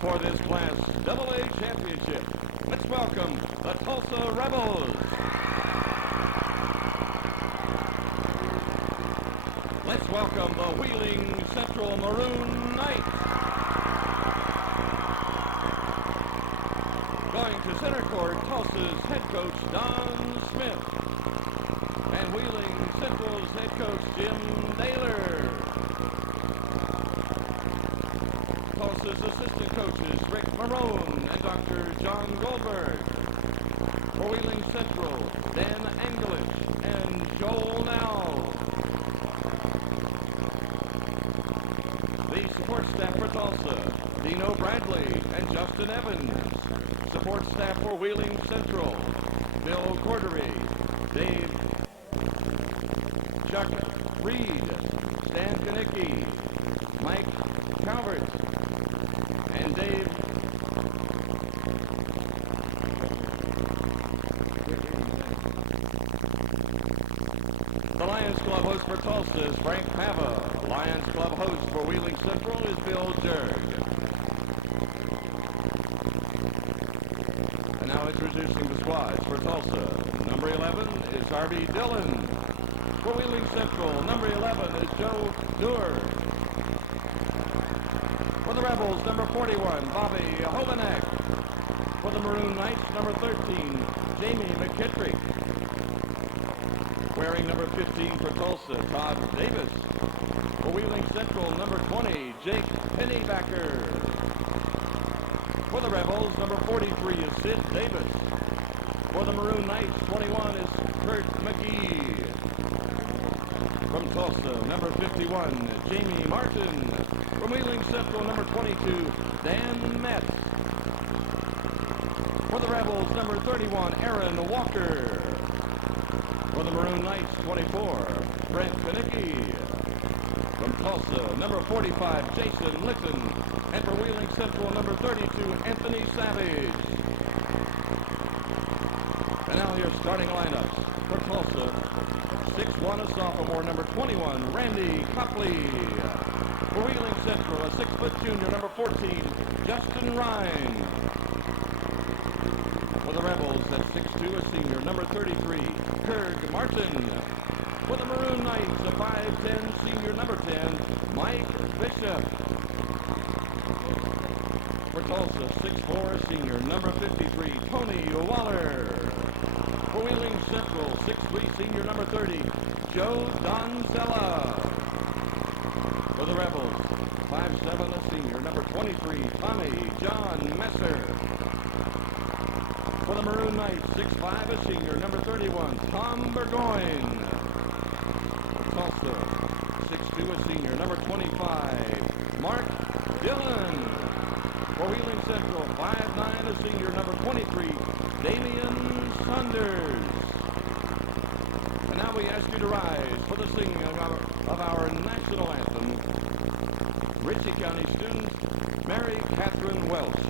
for this Class AA Championship. Let's welcome the Tulsa Rebels. Let's welcome the Wheeling Central Maroon Knights. Going to center court, Tulsa's head coach, Don Smith. And Wheeling Central's head coach, Jim Naylor. Tulsa's assistant coaches, Rick Marone and Dr. John Goldberg. For Wheeling Central, Dan English and Joel Now. The support staff for Tulsa, Dino Bradley and Justin Evans. Support staff for Wheeling Central, Bill Cordery, Dave Chuck Reed, Stan Kanicki, Mike Calvert, and Dave The Lions Club host for Tulsa is Frank Pava. Lions Club host for Wheeling Central is Bill Jerg. And now introducing the squads for Tulsa. Number 11 is Harvey Dillon. For Wheeling Central, number 11 is Joe Doer. For the Rebels, number 41, Bobby Hovanek. For the Maroon Knights, number 13, Jamie McKittrick. Wearing number 15 for Tulsa, Todd Davis. For Wheeling Central, number 20, Jake Pennybacker. For the Rebels, number 43 is Sid Davis. For the Maroon Knights, 21 is Kurt McGee. From Tulsa, number 51, Jamie Martin. From Wheeling Central, number 22, Dan Metz. For the Rebels, number 31, Aaron Walker. For the Maroon Knights, 24, Brent Kanicki. From Tulsa, number 45, Jason Litten. And for Wheeling Central, number 32, Anthony Savage. And now here's starting lineups. For Tulsa, 6'1", a sophomore, number 21, Randy Copley. For Wheeling Central, a 6-foot junior, number 14, Justin Rhine. For the Rebels, at 6'2", a senior, number 33, Kirk Martin. For the Maroon Knights, a 5'10", senior, number 10, Mike Bishop. For Tulsa, 6'4", a senior, number 53, Tony Waller. For Wheeling Central, 6'3", senior, number 30, Joe Donzella. For the Rebels, 5'7", a senior, number 23, Tommy John Messer. For the Maroon Knights, 6'5", a senior, number 31, Tom Burgoyne. For Tulsa, 6'2", a senior, number 25, Mark Dillon. For Wheeling Central, 5'9", a senior, number 23, Damian Saunders. And now we ask you to rise for the singing of our national anthem. Ritchie County student, Mary Catherine Welch.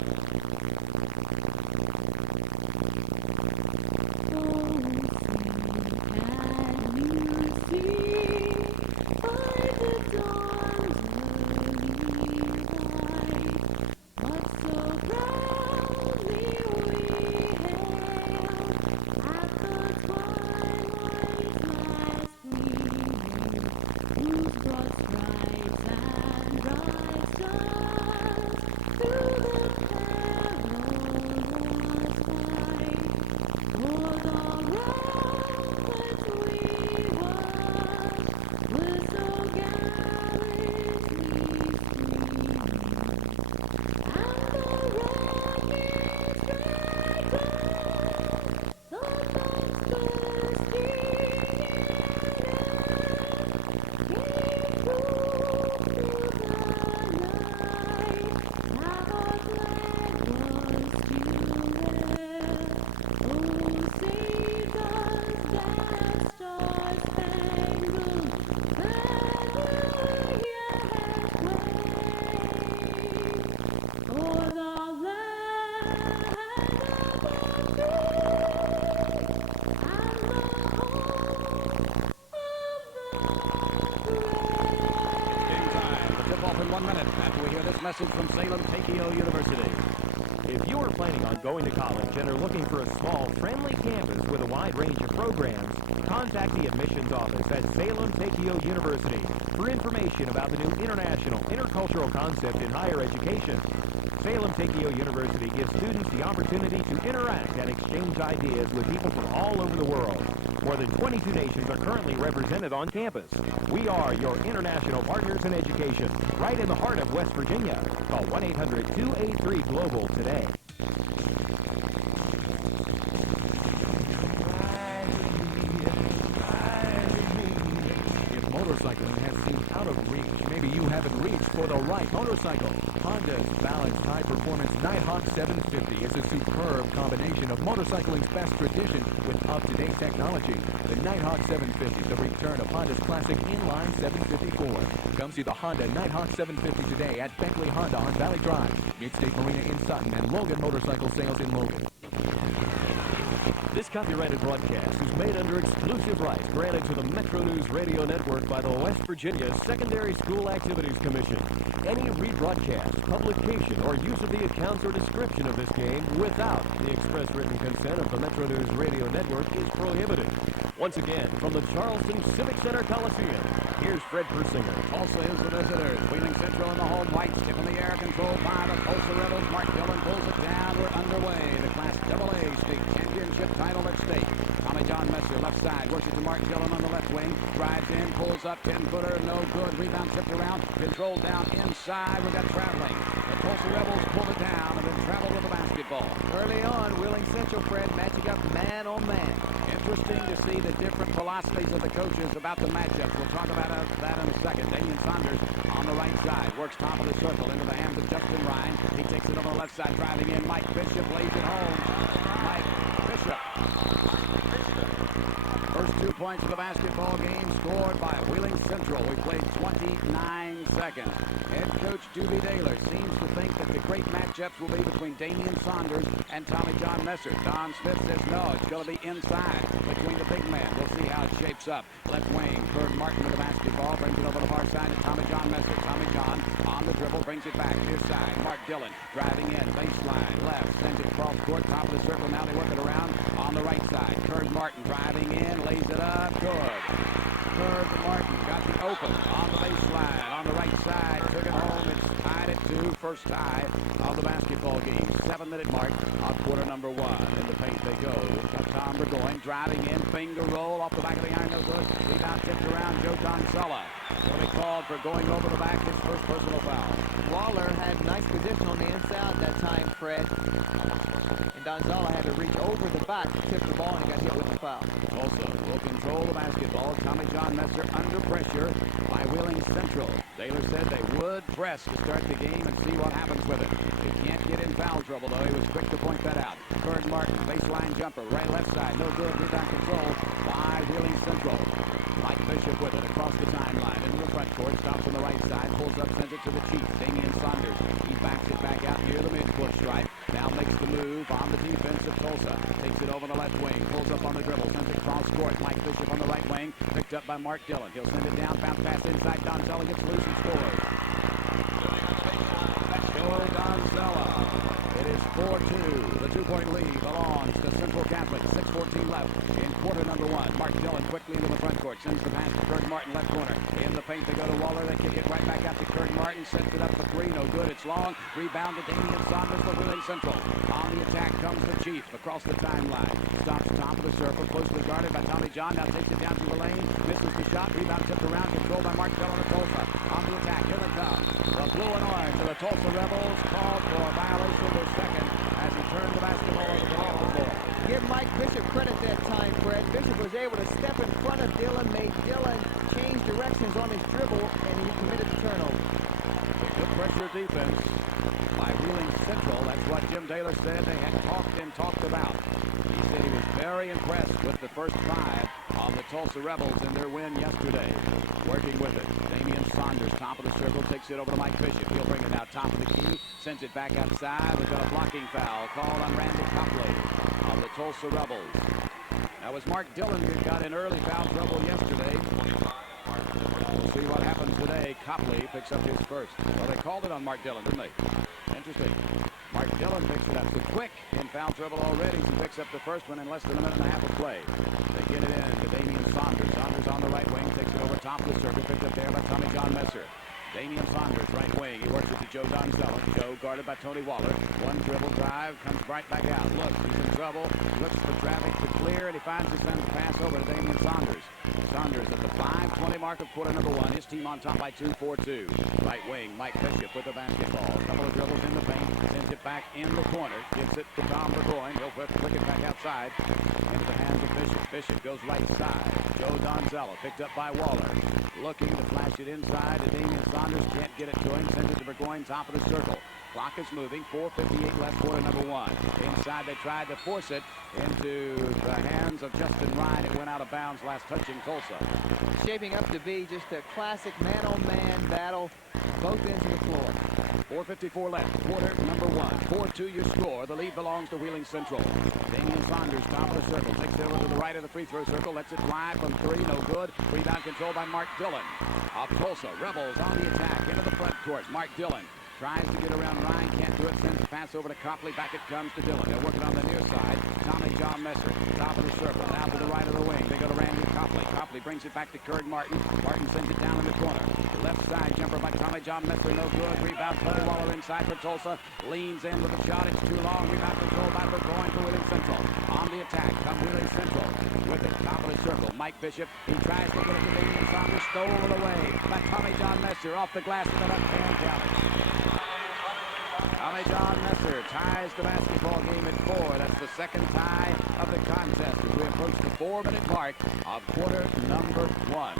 Message from Salem Takeo University. going to college and are looking for a small, friendly campus with a wide range of programs, contact the admissions office at Salem Takeo University for information about the new international intercultural concept in higher education. Salem Takeo University gives students the opportunity to interact and exchange ideas with people from all over the world. More than 22 nations are currently represented on campus. We are your international partners in education, right in the heart of West Virginia. Call 1-800-283-GLOBAL today. If motorcycling has seemed out of reach, maybe you haven't reached for the right motorcycle. Honda's balanced high-performance Nighthawk 750 is a superb combination of motorcycling's best tradition with up-to-date technology. The Nighthawk 750 is the return of Honda's classic inline 754. Come see the Honda Nighthawk 750 today at Beckley Honda on Valley Drive, Midstate Marina in Sutton, and Logan Motorcycle Sales in Logan. This copyrighted broadcast is made under exclusive rights granted to the Metro News Radio Network by the West Virginia Secondary School Activities Commission. Any rebroadcast, publication, or use of the accounts or description of this game without the express written consent of the Metro News Radio Network is prohibited. Once again, from the Charleston Civic Center Coliseum, here's Fred Persinger. Tulsa is the visitors. Wheeling Central in the home white. Stick in the air, controlled by the Tulsa Rebels. Mark Dillon pulls it down. We're underway. The Class AA state championship title at stake. Tommy John Messer, left side, works it to Mark Dillon on the left wing. Drives in, pulls up, 10-footer, no good. Rebound tipped around, controlled down inside. We got traveling. The Tulsa Rebels pull it down and then travel with the basketball. Early on, Wheeling Central, Fred, matching up man on man. Interesting to see the different philosophies of the coaches about the matchup. We'll talk about that in a second. Damian Saunders on the right side, works top of the circle into the hands of Justin Ryan. He takes it over the left side, driving in. Mike Bishop lays it home. Mike Bishop. First 2 points of the basketball game scored by Wheeling Central. We played 29 seconds. Head coach Doobie Daylor seems to think that the great matchups will be between Damian Saunders and Tommy John Messer. Don Smith says no, it's going to be inside between the big men. We'll see how it shapes up. Left wing, Ferg Martin with the basketball, brings it over the far side to Tommy John Messer. Tommy John on the dribble, brings it back near side. Mark Dillon driving in, baseline, left, sends it cross court, top of the circle. Now they work it around on the right side. Ferg Martin driving in, lays it up, good. Ferg Martin got the open on the baseline, on the right side, took it home. It's tied at 2, first tie of the basketball game. 7-minute mark of quarter number 1. In the paint they go. Got Tom Burgoyne driving in, finger roll off the back of the iron, no good. Rebound tipped around, Joe Donsella. So they called for going over the back, his first personal foul. Waller had nice position on the inside that time, Fred. And Donzala had to reach over the back to tip the ball and got hit with the foul. Also will control the basketball. Tommy John Messer under pressure by Wheeling Central. Taylor said they would press to start the game and see what happens with it. They can't get in foul trouble, though. He was quick to point that out. Ferg Martin, baseline jumper, right left side, no good. Rebound control by Wheeling Central. Mike Bishop with it across the timeline into the front court, stops on the right side, pulls up, sends it to the Chief. Damian Saunders, he backs it back out near the midcourt stripe. Now makes the move on the defense of Tulsa. Takes it over the left wing, pulls up on the dribble, sends it cross court. Mike Bishop on the right wing, picked up by Mark Dillon. He'll send it down, bounce pass inside. Donzella gets loose and scores. Joe Donzella. It is 4-2. The 2-point lead belongs to Central Catholic. 6:14 left in quarter number 1. Mark Dillon quickly into the front court. Sends the pass to Kirk Martin, left corner. In the paint, they go to Waller. They kick it right back out to Kirk Martin. Sets it up for 3. No good. It's long. Rebound to Damian Saunders for Wheeling Central. On the attack comes the Chief across the timeline. Stops top of the circle. Closely guarded by Tommy John. Now takes it down to the lane. Misses the shot. Rebound tipped around. Controlled by Mark Dillon of Tulsa. On the attack. Here they come. The blue and orange of the Tulsa Rebels called for a violation of their second as he turned the basketball over the ball. Give Mike Bishop credit that time, Fred. Bishop was able to step in front of Dillon, made Dillon change directions on his dribble, and he committed the turnover. Good pressure defense by Wheeling Central. That's what Jim Taylor said they had talked about. He said he was very impressed with the first 5 of the Tulsa Rebels in their win yesterday. Working with it. Damian Saunders, top of the circle, takes it over to Mike Bishop. He'll bring it out top of the key, sends it back outside. We've got a blocking foul called on Randy Copley of the Tulsa Rebels. That was Mark Dillon who got in early foul trouble yesterday. We'll see what happens today. Copley picks up his first. Well, they called it on Mark Dillon, didn't they? Interesting. Mark Dillon picks it up. So quick in foul trouble already. He picks up the first one in less than a minute and a half of play. They get it in to Damian Saunders. Saunders on the right wing. Takes it over top of the circle. Picked up there by Tommy John Messer. Damian Saunders, right wing. He works it to Joe Donzello. Joe guarded by Tony Waller. One dribble drive, comes right back out. Look, he's in trouble. Looks for traffic to clear, and he finds the sends pass over to Damian Saunders. Saunders at the 5:20 mark of quarter number one. His team on top by 2-4-2. Right wing, Mike Bishop with the basketball. A couple of dribbles in the paint. Sends it back in the corner. Gives it to Tom Burgoyne. He'll flick it back outside. Into the hands of Bishop. Bishop goes right side. Joe Donzello picked up by Waller. Looking to flash it inside to Damian Saunders. Can't get it to him. Sends it to Burgoyne, top of the circle. Clock is moving. 4:58 left, quarter number one. Inside, they tried to force it into the hands of Justin Ryan. It went out of bounds, last touching Tulsa. Shaping up to be just a classic man-on-man battle, both ends of the floor. 4:54 left, quarter number one. 4-2 your score. The lead belongs to Wheeling Central. Damian Saunders, top of the circle, takes it over to the right of the free throw circle, lets it fly from three, no good. Rebound control by Mark Dillon. Of Tulsa, Rebels on the attack, into the front court. Mark Dillon tries to get around Ryan, can't do it, sends the pass over to Copley, back it comes to Dillon. They're working on the near side. Tommy John Messer, top of the circle, now to the right of the wing. They go to Randy Copley. Copley brings it back to Kerg Martin. Martin sends it down in the corner. Left side jumper by Tommy John Messer, no good. Rebound, Tony Waller inside for Tulsa. Leans in with a shot, it's too long. Rebound control by Burgoyne for Wheeling Central. On the attack, come Wheeling Central. With it, top of the circle, Mike Bishop. He tries to get it to Damian Saunders, stolen away by Tommy John Messer off the glass of the left hand challenge. Tommy John Messer ties the basketball game at 4. That's the second tie of the contest as we approach the 4-minute mark of quarter number one.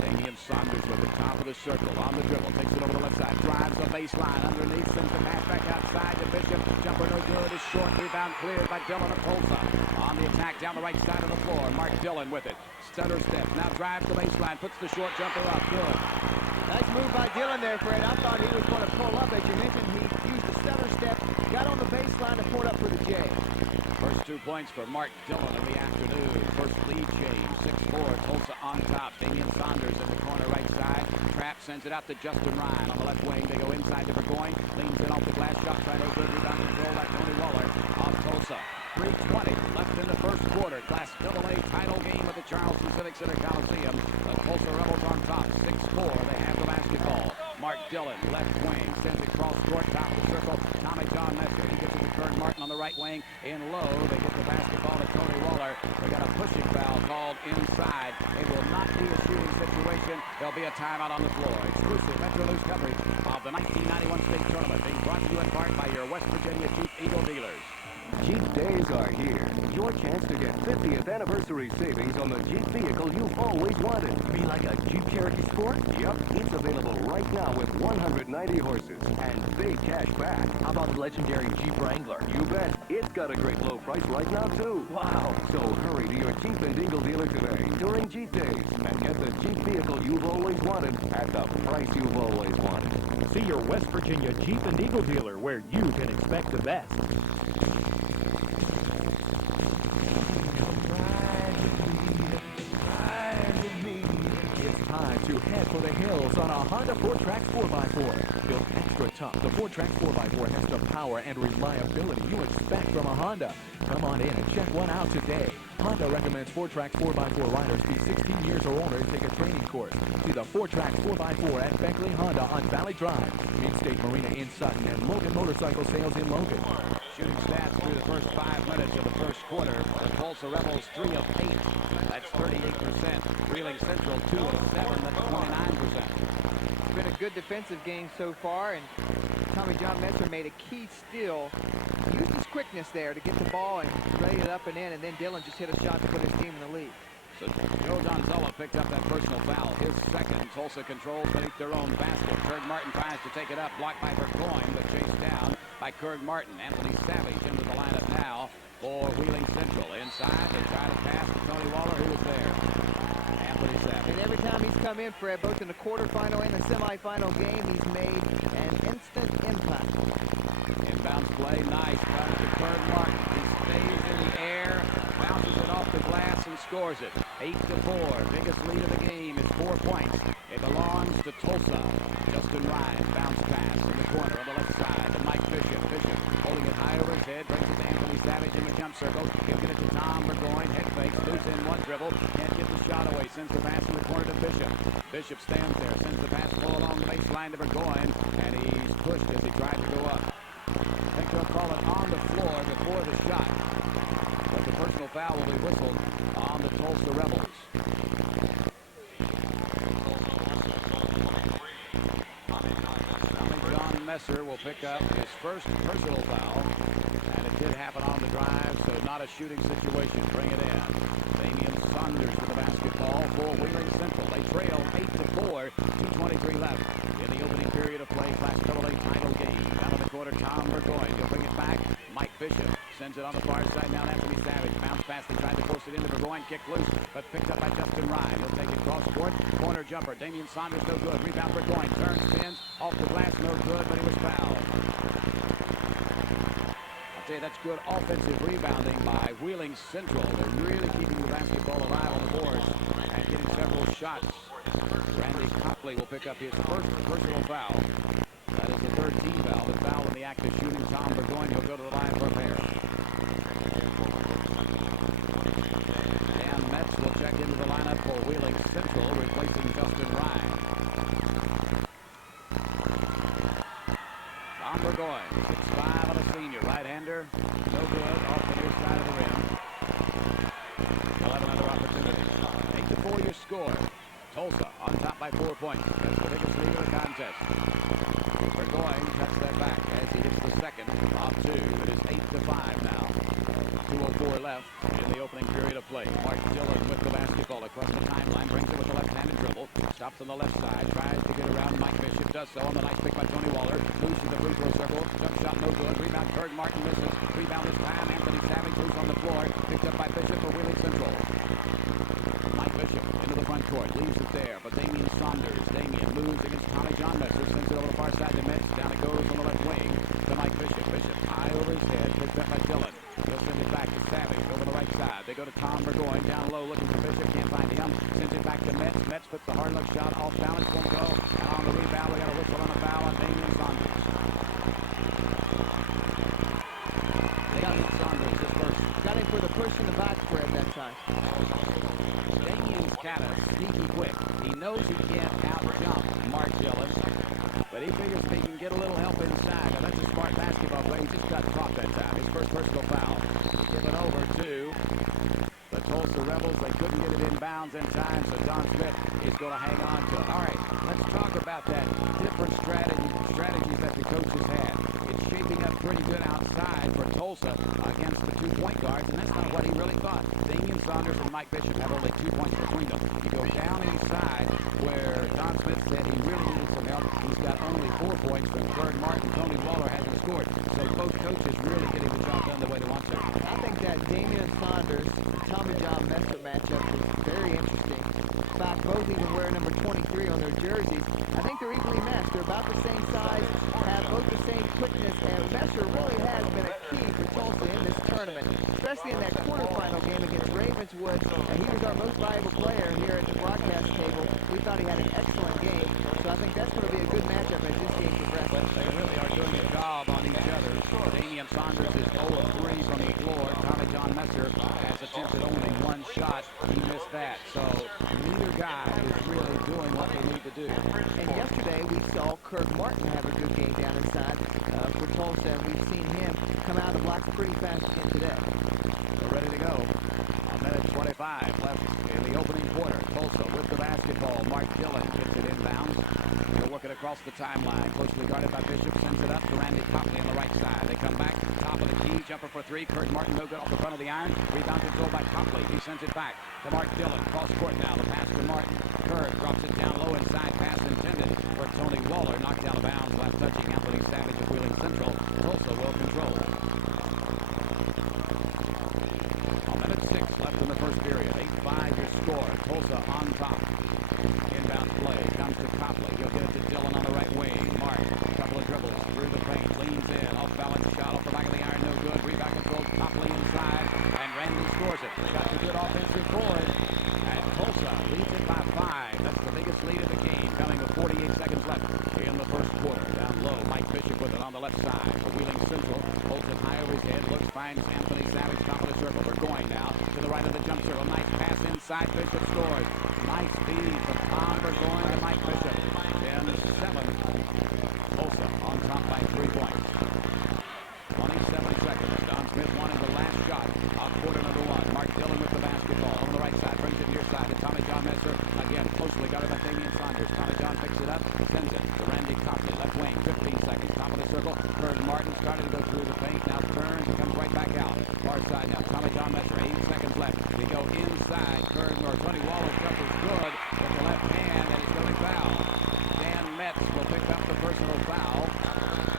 Damian Saunders with the top of the circle on the dribble. Takes it over the left side. Drives the baseline underneath. Sends the pass back outside to Bishop. Jumper no good. Is short. Rebound cleared by Dillon of Tulsa. On the attack down the right side of the floor. Mark Dillon with it. Stutter step. Now drives the baseline. Puts the short jumper up. Good. Nice move by Dillon there, Fred. I thought he was going to pull up. As you mentioned, he used the stutter step, got on the baseline and pulled up for the J. First 2 points for Mark Dillon in the afternoon. First lead game, 6-4. Tulsa on top. Damian Saunders in the corner right side. Trapp sends it out to Justin Ryan on the left wing. They go inside to Burgoyne. Leans in off the glass shot. Try no good. Rebound control by Tony Waller off Tulsa. 3:20 left in the first quarter. Class AA title game at the Charleston Civic Center Coliseum. The Tulsa Rebels on top. 6-4. They have the basketball. Mark Dillon, left wing, sends it cross court, top of the circle. Tommy John Messer, he gets it to Kerg Martin on the right wing. In low, they get the basketball to Tony Waller. They got a pushing foul called inside. It will not be a shooting situation. There'll be a timeout on the floor. Exclusive Metro News coverage of the 1991 state tournament being brought to you in part by your West Virginia Jeep Eagle dealers. Jeep days are here. Your chance to get 50th anniversary savings on the Jeep vehicle you've always wanted. Be like a Jeep Cherokee Sport? Yep, it's available right now with 190 horses and big cash back. How about the legendary Jeep Wrangler? You bet. It's got a great low price right now, too. Wow. So hurry to your Jeep and Eagle dealer today during Jeep days and get the Jeep vehicle you've always wanted at the price you've always wanted. See your West Virginia Jeep and Eagle dealer where you can expect the best. To head for the hills on a Honda 4Trax 4x4. Built extra tough, the 4Trax 4x4 has the power and reliability you expect from a Honda. Come on in and check one out today. Honda recommends 4Trax 4x4 riders be 16 years or older and take a training course. See the 4Trax 4x4 at Beckley Honda on Valley Drive, Mid-State Marina in Sutton, and Logan Motorcycle Sales in Logan. Shooting stats through the first 5 minutes of the first quarter. The Tulsa Rebels 3 of 8. That's 38%. Wheeling Central 2 of 7. That's 29%. It's been a good defensive game so far, and Tommy John Messer made a key steal. Used his quickness there to get the ball and ready it up and in, and then Dillon just hit a shot to put his team in the lead. So Joe Donzello picked up that personal foul. His second. Tulsa controlled beneath their own basket. Kerg Martin tries to take it up. Blocked by Burgoyne, but chased down by Kerg Martin. Anthony Savage into the lineup now for Wheeling Central. Inside, they try to pass to Tony Waller, who was there. Anthony Savage. And every time he's come in, Fred, both in the quarterfinal and the semifinal game, he's made an instant impact. Inbounds play, nice. Comes to Kerg Martin. He stays in the air, bounces it off the glass, and scores it. 8-4. Biggest lead of the game is 4 points. It belongs to Tulsa. Justin Ryan, bounce pass in the corner on the left side to Mike Bishop. Bishop holding it high over his head, brings it to Anthony Savage in the jump circle. Giving it to Tom Burgoyne, head fakes, loose in one dribble. Can't get the shot away, sends the pass in the corner to Bishop. Bishop stands there, sends the pass full along the baseline to Burgoyne, and he's pushed as he tried to go up. I think they'll call it on the floor before the shot. But the personal foul will be whistled on the Tulsa Rebels. John Messer will pick up his first personal foul, and it did happen on the drive, so not a shooting situation. Bring it in. Damian Saunders with the basketball for Wheeling Central. They trail 8-4, 2:23 left in the opening period of play. Class AA title game. Down in the corner, Tom Burgoyne. He'll bring it back. Mike Bishop sends it on the far side. Now Anthony Savage. Bounce pass. They tried to force it into Burgoyne. Kick loose, but picked up by Justin Ryan. He'll take it cross court. Corner jumper. Damian Saunders no good. Rebound Burgoyne. Turns, spins. Off the glass. No good, but he was fouled. I'll tell you, that's good offensive rebounding by Wheeling Central. They're really keeping the basketball alive on the boards and getting several shots. Randy Copley will pick up his first personal foul. That is the third team foul. The foul in the act of shooting. Tom Burgoyne will go to the line for a pair. Dan Metz will check into the lineup for Wheeling Central, replacing Justin Ryan. Tom Burgoyne, 6'5" on a senior. Right-hander, no good, off the near side of the rim. He'll have another opportunity. 8-4 your score. Tulsa on top by 4 points. That's the biggest lead of the contest. Burgoyne cuts that back as he hits the second off 2. It is 8-5 now. 2:04 left in the opening period of play. Mark Dillon with the basketball across the timeline, brings it with the left-handed dribble, stops on the left side, tries to get around Mike Bishop, does so on the nice pick by Tony Waller, moves to the free throw circle, jump shot no good, rebound Berg Martin misses, rebound this time, Anthony Savage loose on the floor, picked up by Bishop for Wheeling Central. Mike Bishop into the front court, leaves it there, but Damian Saunders, moves against Tommy John Messer, sends it over the far side to Metz, down it goes on the left wing to Mike Bishop. Bishop high over his head, picked up by Dillon. He'll send it back to Savage over the right side. They go to Tom Burgoyne down low looking for Bishop. Can't find him. Sends it back to Metz. Metz puts the hard luck shot off balance. Won't go. And on the rebound, we got a whistle on the foul on Damian Saunders. Damian Saunders is first. Got him for the push in the back square that time. Damian's kind of sneaky quick. He knows he can't out-jump Mark Dillon, but he figures if he can get a little help inside. Now that's a smart basketball play. He just got caught that time. His first personal foul. Give it over to the Tulsa Rebels. They couldn't get it in bounds in time, so Don Smith is going to hang on to it. All right, let's talk about that different strategies that the coaches had. It's shaping up pretty good outside for Tulsa against the 2 point guards, and that's not what he really thought. Damian Saunders and Mike Bishop have only 2 points between them. You go down inside where Don Smith said he really needed some help. He's got only 4 points, but Berg Martin, Tony Waller hasn't scored. So both coaches really getting the job done the way they want to. I think that Damian Saunders, Tommy John Messer matchup is very interesting. In fact, both even wear number 23 on their jerseys. I think they're equally matched. They're about the same size, have both the same quickness, and Messer really has been a key for Tulsa in this tournament, especially in that quarterfinal game against Ravenswood. And he was our most valuable player here at the broadcast table. We thought he had an excellent game, so I think that's going to be a good matchup as this game progresses. They really are doing a job on each other. Damian Saunders is 0 of 3 from the floor. Tommy John Messer has attempted only 1 shot. He missed that. So neither guy is really doing what they need to do. And yesterday we saw Kirk Martin have a good game down inside for Tulsa, and we've seen him come out of the blocks pretty fast again today. They're ready to go. A minute 25 left in the opening quarter. Tulsa with the basketball. Mark Dillon gets it inbounds. They're working across the timeline. Closely guarded by Bishop. Sends it up to Randy Copley on the right side. They come back. Top of the key. Jumper for 3. Kirk Martin no good off the front of the iron. Rebound controlled by Copley. He sends it back to Mark Dillon. Cross court now. The pass to Martin. Kirk drops it down low inside. Pass intended for Tony Waller. Knocked out of bounds. Last touching Anthony Savage of Wheeling Central. Tulsa well controlled. A minute 6 left in the first period. 8-5 your score. Tulsa on top. Inbound play. Comes to Copley. He'll get it to Dillon on the right wing. Mark. A couple of dribbles through the paint. Leans in. Off balance shot off the back of the iron. No good. Rebound controlled. Copley inside. And Randy scores it. Got some good offensive board. Bishop with it on the left side for Wheeling Central. Holds it high over his head. Looks, finds Anthony Savage, top of the circle. We're going now to the right of the jump circle. Nice pass inside. Bishop scores. Nice feed from Tom Burgoyne to Mike Bishop. Then 7. Tulsa on top by 3 points. 27 seconds. Don Smith wanted the last shot of quarter number 1. Mark Dillon with the basketball on the right side. Brings it near side to Tommy John Messer. Again, closely got it by Damian Saunders. Tommy John picks it up. Sends it to Randy Copley. Left wing. 15 seconds. Top of the circle. Kern Martin started to go through the paint. Now turns. Comes right back out. Far side now. Tommy John Messer. 8 seconds left. We go inside. Kern or Tony Waller's jumper is good with the left hand, and he's going to foul. Dan Metz will pick up the personal foul.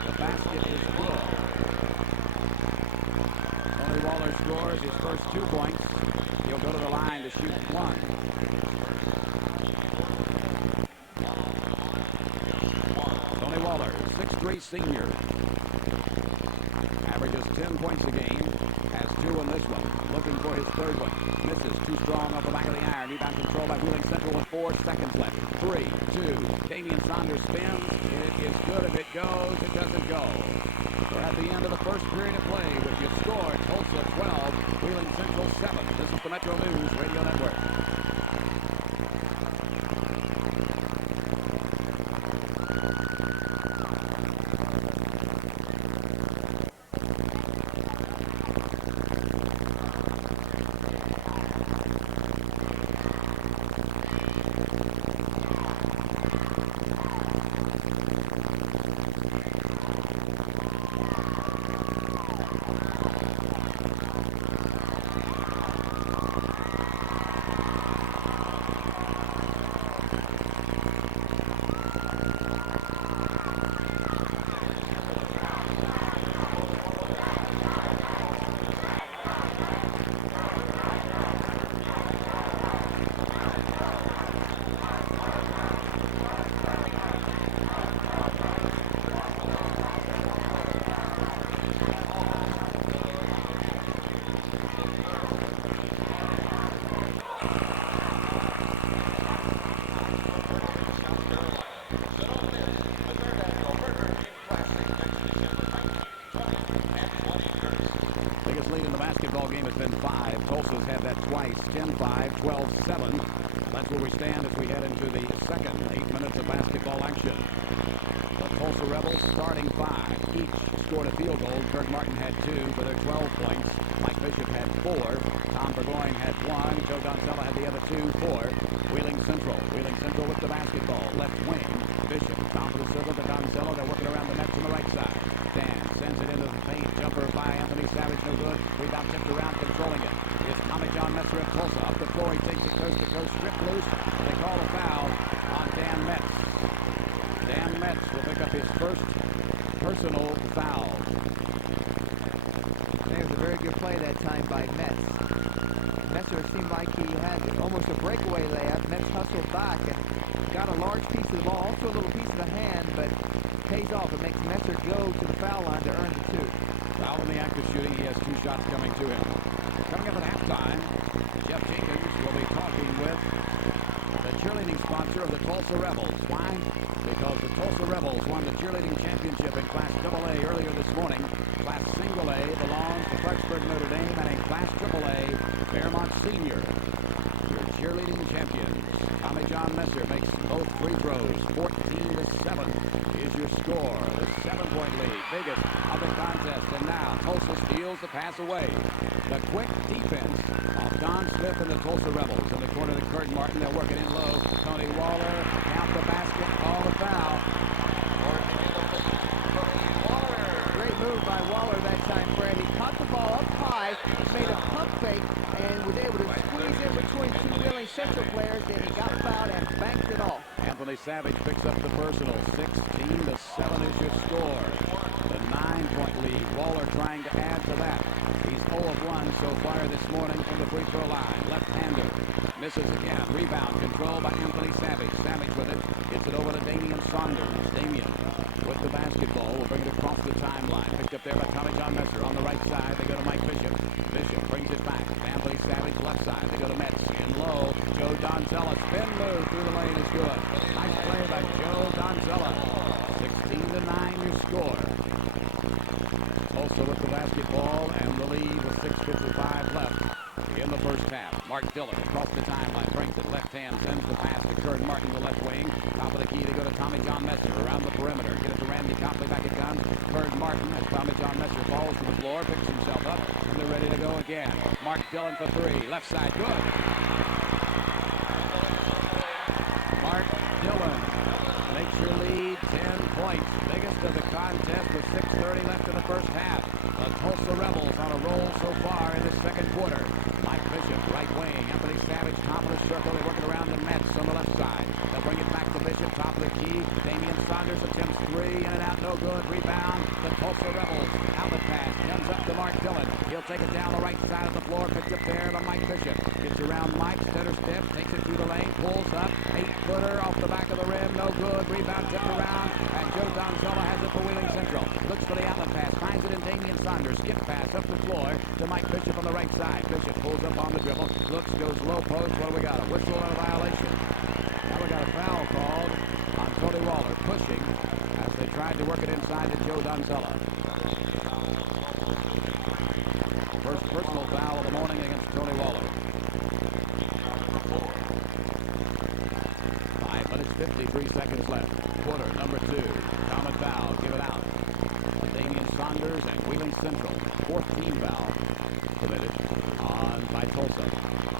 The basket is good. Tony Waller scores his first 2 points. He'll go to the line to shoot 1. Tony Waller, 6'3" senior. Averages 10 points a game. Has 2 in this one. Looking for his 3rd one. Misses. Too strong off the back of the iron. Rebound control by Wheeling Central with 4 seconds left. 3, 2. Damian Saunders spins. It is good if it goes. It doesn't go. We're at the end of the first period of play, which you scored. Tulsa 12, Wheeling Central 7. This is the Metro News Radio Network. Tulsa's had that twice, 10-5, 12-7. That's where we stand as we head into the second 8 minutes of basketball action. The Tulsa Rebels starting 5. Each scored a field goal. Kurt Martin had 2 for their 12 points. Mike Bishop had 4. Tom Burgoyne had 1. Joe Donzella had the other 2 for Wheeling Central. Wheeling Central with the basketball. Left wing. Bishop. Top of the circle to Donzella. They're working around the net on the right side. Dan sends it into the paint. Jumper by Anthony Savage. No good. Rebound tipped around, controlling it. It's Tommy John Messer of Tulsa. Up the floor. He takes it coast to coast. Stripped loose. They call a foul on Dan Metz. Dan Metz will pick up his first personal foul. There's a very good play that time by Metz. Messer seemed like he had almost a breakaway layup. Metz hustled back and got a large piece of the ball, also a little piece of the hand, but pays off. It makes Messer go to the foul line to earn the 2. Foul in the act of shooting. He has 2 shots coming to him. Coming up at halftime, Jeff Jenkins will be talking with the cheerleading sponsor of the Tulsa Rebels. Why? Because the Tulsa Rebels won the cheerleading championship in Class AA earlier this morning. Class Single A belongs to Clarksburg, Notre Dame, and in Class AAA, Fairmont Senior. Your cheerleading champions. Tommy John Messer makes both free throws. 14-7 is your score. The 7-point lead, biggest of the contest. And now Tulsa steals the pass away. The quick defense of Don Smith and the Tulsa Rebels. In the corner to Kurt Martin. They're working in low. Tony Waller, count the basket, call the foul. Great move by Waller that time, Fred. He caught the ball up high, made a pump fake, and was able to squeeze in between 2 Wheeling Central players, and he got fouled and banked it off. Anthony Savage picks up the personal. 16-7 is your score. The 9-point lead. Waller trying to add to that. He's 0 of 1 so far this morning from the free throw line. Left-hander. Misses again. Rebound controlled by Anthony Savage. Savage with it. Gets it over to Damian Saunders. Damian with the basketball. Will bring it across the timeline. Picked up there by Tommy John Messer. On the right side, they go to Mike Bishop. Bishop brings it back. Anthony Savage left side. They go to Metz. In low. Joe Donzella. Spin move through the lane is good. Nice play by Joe Donzella. 16-9 your score. basketball and the lead with 6:55 left in the first half. Mark Dillon across the timeline, brings it left hand, sends the pass to Kurt Martin, the left wing. Top of the key, they go to Tommy John Messer around the perimeter. Get it to Randy Copley, back it comes. Kurt Martin as Tommy John Messer falls to the floor, picks himself up, and they're ready to go again. Mark Dillon for three, left side, good. Mark Dillon makes your lead 10 points. Biggest of the contest with 6:30 left in the first half. The Tulsa Rebels on a roll so far in the second quarter. Mike Bishop, right wing. Anthony Savage, top of the circle. They're working around the Mets on the left side. They'll bring it back to Bishop, top of the key. Damian Saunders attempts three, in and out, no good. Rebound. The Tulsa Rebels. Outlet pass. Comes up to Mark Dillon. He'll take it down the right side of the floor. Picks up there to Mike Bishop. Gets around Mike. Center step. Takes it through the lane. Pulls up. 8-footer off the back of the rim. No good. Rebound tipped around. And Joe Donzella has it for Wheeling Central. Looks for the outlet pass. Finds it in Damian Saunders. Skip pass up the floor to Mike Bishop on the right side. Bishop pulls up on the dribble. Looks, goes low post. What do we got? A whistle and a violation. Now we got a foul called on Tony Waller. Pushing as they tried to work it inside to Joe Donzella. First personal foul of the morning against Tony Waller. 5 minutes, 53 seconds left. Quarter number 2. Common foul. Give it out. Damian Saunders and Wheeling Central. 14 foul committed on by Tulsa.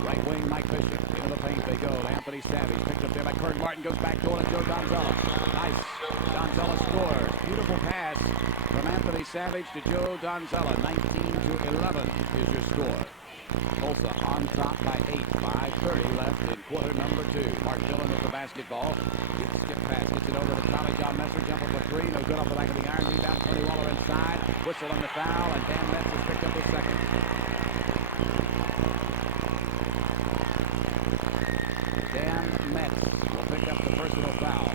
Right wing Mike Bishop. Into the paint they go. Anthony Savage picked up there by Kurt Martin. Goes back to it. Joe Donzella. Nice. Donzella scored. Beautiful pass from Anthony Savage to Joe Donzella. 19-11 is your score. Tulsa on top by 8. 5:30 left in quarter number 2. Mark Dillon with the basketball. Skip pass. Gets it over to Tommy John Messer. Jumper for three. No good off the back of the iron. Rebound. Tony Waller inside. Whistle on the foul. And Dan Metz has picked up his second. Dan Metz will pick up the personal foul.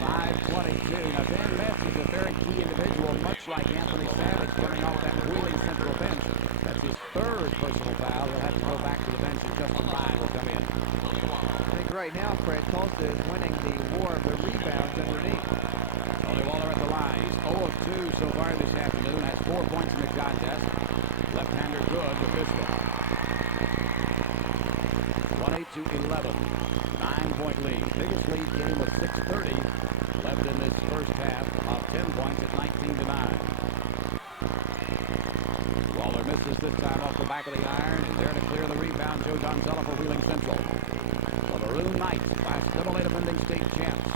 5:22. Now Dan Metz is a very key individual, much like Anthony Savage coming off that Wheeling Central bench. That's his third personal foul. He'll have to go back to the bench and Justin Ryan will come in. I think right now, Fred, Tulsa is winning the war of the rebounds underneath. Tony Waller at the line. He's 0 of 2 so far this afternoon. Has 4 points in the contest. Left-hander good with Vista. 20-11. 9-point lead. Biggest lead game with 6:30 left in this first half of 10 points at 19-9. Waller misses this time off the back of the iron. There to clear the rebound. Joe Donzella for Wheeling Central. The Maroon Knights, by still defending state champs.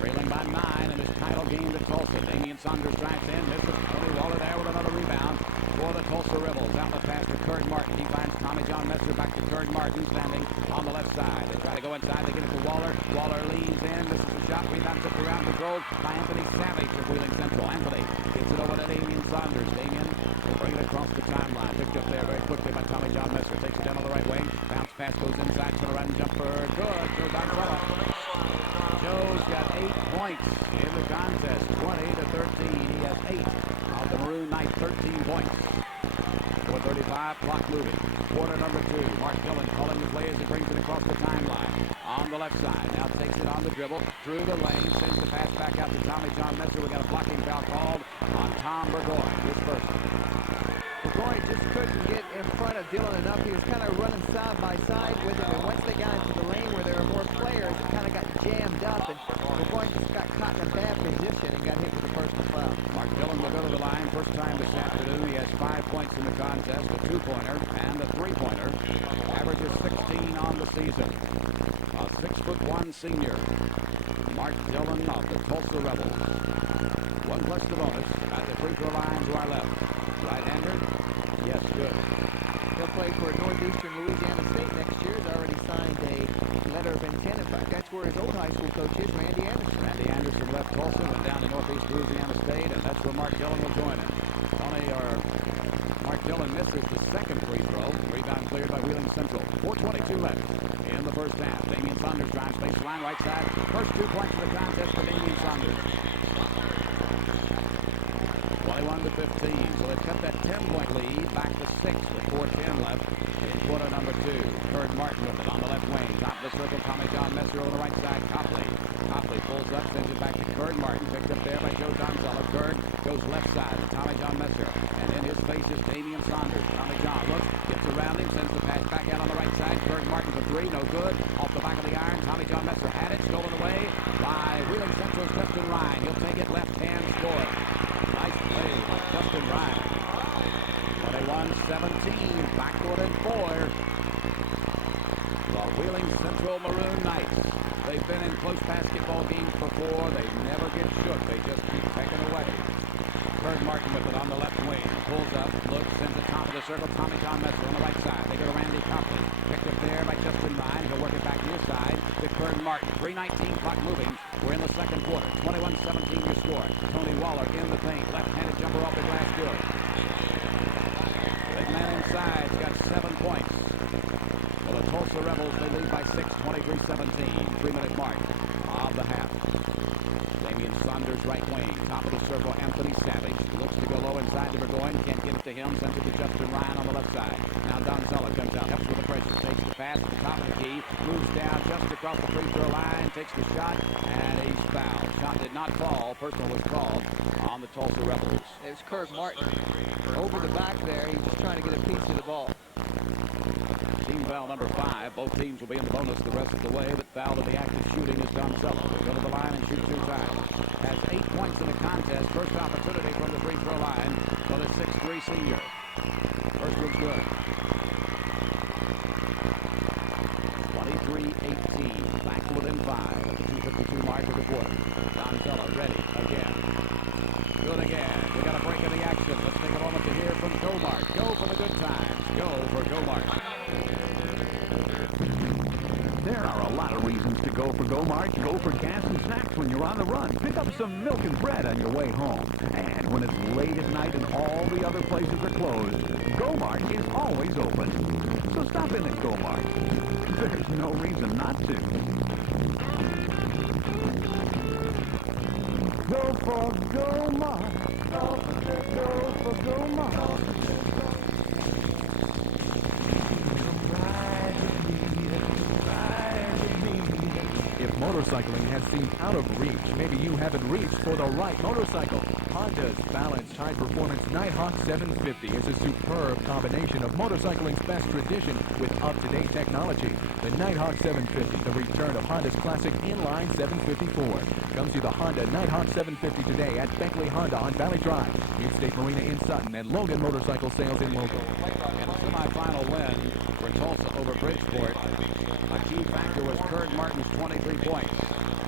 Trailing by 9 in this title game to Tulsa. Damian Saunders drives in, misses. Tony Waller there with another rebound for the Tulsa Rebels. Out the pass to Kurt Martin. He finds Tommy John Messer back to Kurt Martin standing on the left side. They try to go inside. They get it to Waller. Waller leans in. Misses the shot. Rebound tipped around, controlled by Anthony Savage of Wheeling Central. Anthony gets it over to Damian Saunders. Damian will bring it across the timeline. Picked up there very quickly by Tommy John Messer. Takes it down on the right wing. Bounce pass goes inside. Gonna run jumper. Good. Joe Donzella. Joe's got 8 points in the contest. 20-13. He has 8 of the Maroon Knights. 13 points. 4:35. Clock moving. Quarter number 2. Mark Dillon calling the play as he brings it across the timeline. On the left side. Now takes it on the dribble. Through the lane. Sends the pass back out to Tommy John Messer. We got a blocking foul called on Tom Burgoyne. His first. Burgoyne just couldn't get in front of Dillon enough. He was kind of running side by side with him. And once they got into the lane where there were more players, it kind of got jammed up. And Burgoyne just got caught in a bad position and got hit with the personal foul. Mark Dillon will go to the line. First time this afternoon. He has 5 points in the contest. A 2-pointer and a 3-pointer. Averages 16 on the season. A 6'1" senior. Mark Dillon of the Tulsa Rebels. 1 plus the bonus at the free throw line to our left. Right-hander? Yes, good. He'll play for Northeastern Louisiana State next year. He's already signed a letter of intent. In fact, that's where his old high school coach is, Randy Anderson. Randy Anderson left Tulsa, went down to Northeast Louisiana State, and that's where Mark Dillon will join him. Mark Dillon misses the second free throw. Rebound cleared by Wheeling Central. 4:22 left in the first half. Damian Saunders drives baseline right side. First 2 points of the contest for Damian Saunders. 21-15. So they've cut that 10-point lead back to 6 with 4:10 left in quarter number 2. Kurt Martin with it on the left wing. Top of the circle. Tommy John Messer over the right side. Copley pulls up, sends it back to Kurt Martin. Picked up there by Joe Donzella. Kurt Wheeling Central Maroon Knights. They've been in close basketball games before. They never get shook. They just keep pecking away. Kurt Martin with it on the left wing. Pulls up, looks, sends it top of the circle. Tommy John Messer on the right side. They go to Randy Copley. Picked up there by Justin Ryan. He'll work it back near side to Kurt Martin. 3:19 clock moving. We're in the second quarter. 21-17 your score. Tony Waller in the paint. Left-handed jumper off the glass good. Big man inside. Got 7 points. Well, the Tulsa Rebels, they lead by 6, 23-17. 3-minute mark of the half. Damian Saunders, right wing. Top of the circle, Anthony Savage. Looks to go low inside to Burgoyne. Can't get it to him. Sends it to Justin Ryan on the left side. Now Donzella comes out. Helps with the pressure. Takes the pass to the top of the key. Moves down just across the free throw line. Takes the shot. And he's fouled. Shot did not fall. Personal was called on the Tulsa Rebels. There's Kirk Martin over the back there. He's just trying to get a piece of the ball. Team foul number 5. Both teams will be in the bonus the rest of the way, but foul in the act of shooting is Donzella. Will go to the line and shoot 2 times. Has 8 points in the contest. First opportunity from the free throw line for the 6'3 senior. First one's good. 23-18. Back within 5 at the 2:52 mark of the quarter. Donzella ready again. Good again. We got a break in the action. Let's take a moment to hear from Gomart. Go for the good times. Go for Gomart. There are a lot of reasons to go for Gomart. Go for gas and snacks when you're on the run. Pick up some milk and bread on your way home. And when it's late at night and all the other places are closed, Gomart is always open. So stop in at Gomart. There's no reason not to. Go for Gomart. Go for Gomart. If motorcycling has seemed out of reach, maybe you haven't reached for the right motorcycle. Honda's balanced high-performance Nighthawk 750 is a superb combination of motorcycling's best tradition with up-to-date technology. The Nighthawk 750, the return of Honda's classic inline 754. Come see the Honda Nighthawk 750 today at Beckley Honda on Valley Drive, State Marina in Sutton, and Logan Motorcycle Sales in Logan. In a semifinal win for Tulsa over Bridgeport, a key factor was Kurt Martin's 23 points.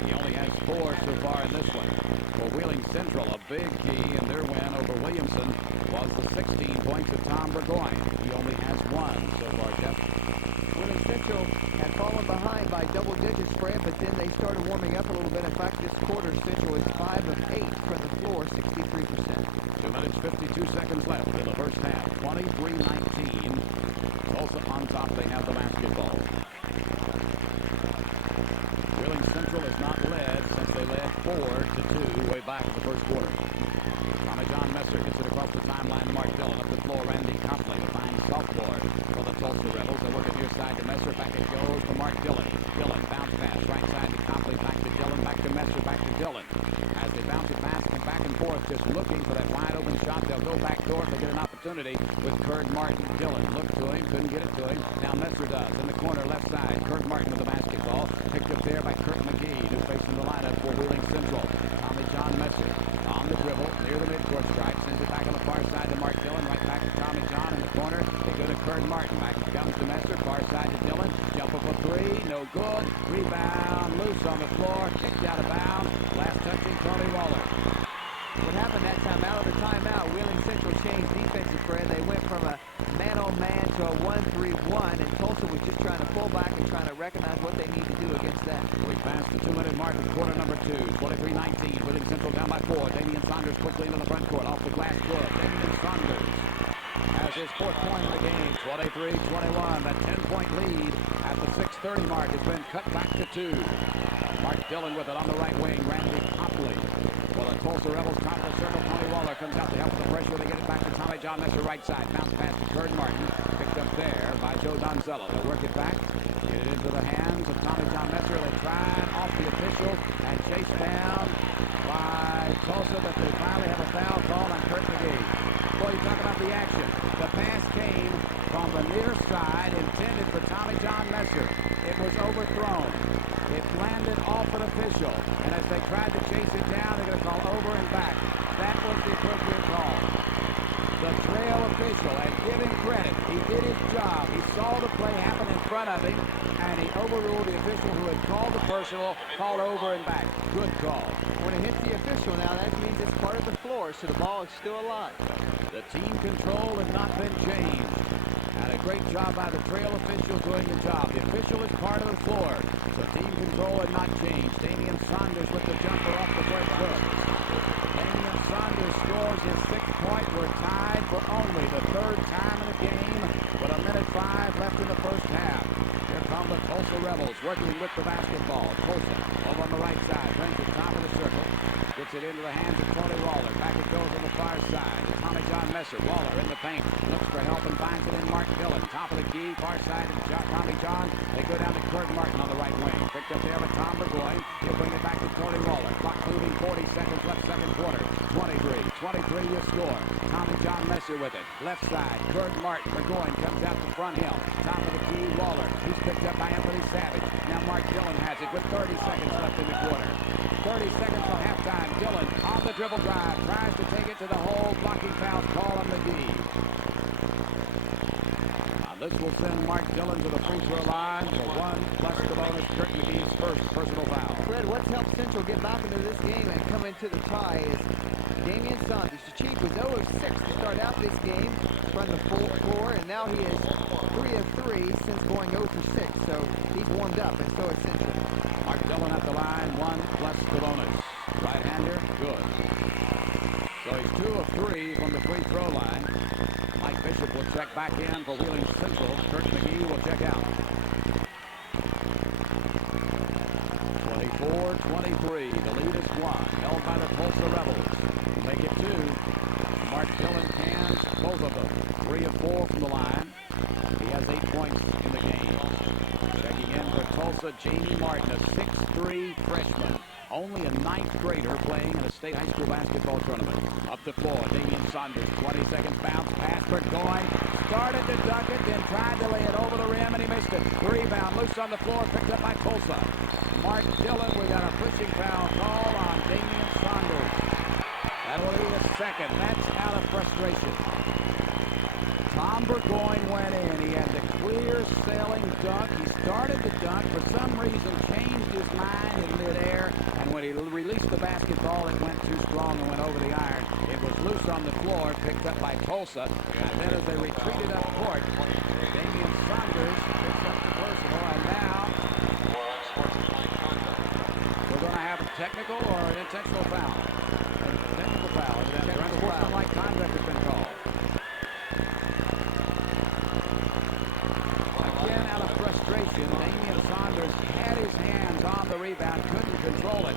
He only has 4 so far in this one. For Wheeling Central, a big key in their win over Williamson was the 16 points of Tom Burgoyne. He only has 1 so far, Jeff. Wheeling Central had fallen behind by double digits, Fred, but then they started warming up a little bit. In fact, this quarter, Central is 5 of 8 from the floor, 63%. 2 minutes, 52 seconds left in the first half. 23-19. Tulsa on top. They have the basketball. Wheeling Central has not led since they led 4-2 way back in the first quarter. Tommy John Messer gets it across the timeline. Mark Dillon up the floor. Randy Copley, the fine sophomore for the Tulsa Rebels. They work it near side to Messer. Back it goes to Mark Dillon. Dillon bounce pass right side to Copley. Back to Dillon. Back to Messer. Back to Dillon. As they bounce it fast and back and forth, just looking for that wide open shot. They'll go back door if they get an opportunity with Kurt Martin. Dillon looked to him, couldn't get it to him. Now Messer does. In the corner left side. Kurt Martin with the basketball. Picked up there by Kurt McGee, who's facing the lineup for Wheeling Central. Tommy John Messer on the dribble near the midcourt stripe. Sends it back on the far side to Mark Dillon. Right back to Tommy John in the corner. They go to Kurt Martin. Back comes to Messer. Far side to Dillon. Jump up for 3. No good. Rebound. Loose on the floor. Kicked out of bounds. Last touching Tony Waller. What happened that time, out of the timeout, Wheeling Central changed defensive, Fred. They went from a man-on-man to a 1-3-1, and Tulsa was just trying to pull back and trying to recognize what they need to do against that. We passed the 2-minute mark of quarter number 2. 23-19. Wheeling Central down by 4. Damian Saunders quickly into the front court. Off the glass good. Damian Saunders has his 4th point of the game. 23-21. That 10-point lead at the 6:30 mark has been cut back to 2. Mark Dillon with it on the right wing. Randy Copley. Well, the Tulsa Rebels top of the circle. Tony Waller comes out to help with the pressure. They get it back to Tommy John Messer right side. Bounce pass to Kurt Martin. Picked up there by Joe Donzella. They'll work it back. Get it into the hands of Tommy John Messer. They try off the official and chased down by Tulsa, but they finally have a foul call on Kurt McGee. Boy, you talk about the action. The pass came from the near side, intended for Tommy John Messer. It was overthrown. It landed off an official, and as they tried to chase it down, they're going to call over and back. That was the appropriate call. The trail official, and give him credit, he did his job. He saw the play happen in front of him, and and he overruled the official who had called the personal, called over and back. Good call. When it hits the official now, that means it's part of the floor, so the ball is still alive. The team control has not been changed. And a great job by the trail official doing the job. The official is part of the floor, so team control has not changed. Damian Saunders with the jumper off the break good. Damian Saunders scores his 6th point. We're tied for only the 3rd time in the game, with 1:05 left in the first half. Here come the Tulsa Rebels working with the basketball. Tulsa over on the right side, brings it top of the circle. Gets it into the hands of Tony Waller. Back it goes on the far side. Tommy John Messer. Waller in the paint. Looks for help and finds it in Mark Dillon. Top of the key, far side of Tommy John. They go down to Kurt Martin on the right wing. Picked up there by Tom Burgoyne. He'll bring it back to Tony Waller. Clock moving, 40 seconds left, second quarter. 23 will score. Tommy John Messer with it. Left side, Kurt Martin. Burgoyne comes out the front hill. Top of the key, Waller. He's picked up by Anthony Savage. Now Mark Dillon has it with 30 seconds left in the quarter. 30 seconds till halftime. Dillon on the dribble drive. Tries to take it to the hole. Blocking foul call on McGee. This will send Mark Dillon to the free throw line for 1 plus the bonus. Kurt McGee's first personal foul. Fred, what's helped Central get back into this game and come into the tie is Damian Saunders. The Chief was 0 of 6 to start out this game from the floor, and now he is 3 of 3 since going 0 for 6. So he's warmed up, and so is Central. Mark Dillon at the line, 1 plus the bonus. Right-hander, good. So he's 2 of 3 from the free throw line. Mike Bishop will check back in for Wheeling Central. Kurt McGee will check out. 24-23. The lead is 1. Held by the Tulsa Rebels. Make it 2. Mark Dillon cans both of them. 3 of 4 from the line. He has 8 points in the game. Checking in for Tulsa, Jamie Martin, a 6'3" freshman. Only a 9th grader playing in a state high school basketball tournament. Up the floor, Damian Saunders, 20 seconds bounce, pass for going. Started to dunk it, then tried to lay it over the rim, and he missed it. Rebound, loose on the floor, picked up by Tulsa. Mark Dillon, we got a pushing foul call on Damian Saunders. That'll be the 2nd. That's out of frustration. Tom Burgoyne went in. He had the clear sailing dunk. He started to dunk. For some reason, changed his mind in midair. And when he released the basketball, it went too strong and went over the iron. It was loose on the floor, picked up by Tulsa. And then as they retreated up court, Damian Saunders picks up the personal. And now we're going to have a technical or an intentional foul. A technical foul. Unsportsmanlike conduct has been called. Again, out of frustration, Damian Saunders had his hands on the rebound, couldn't control it.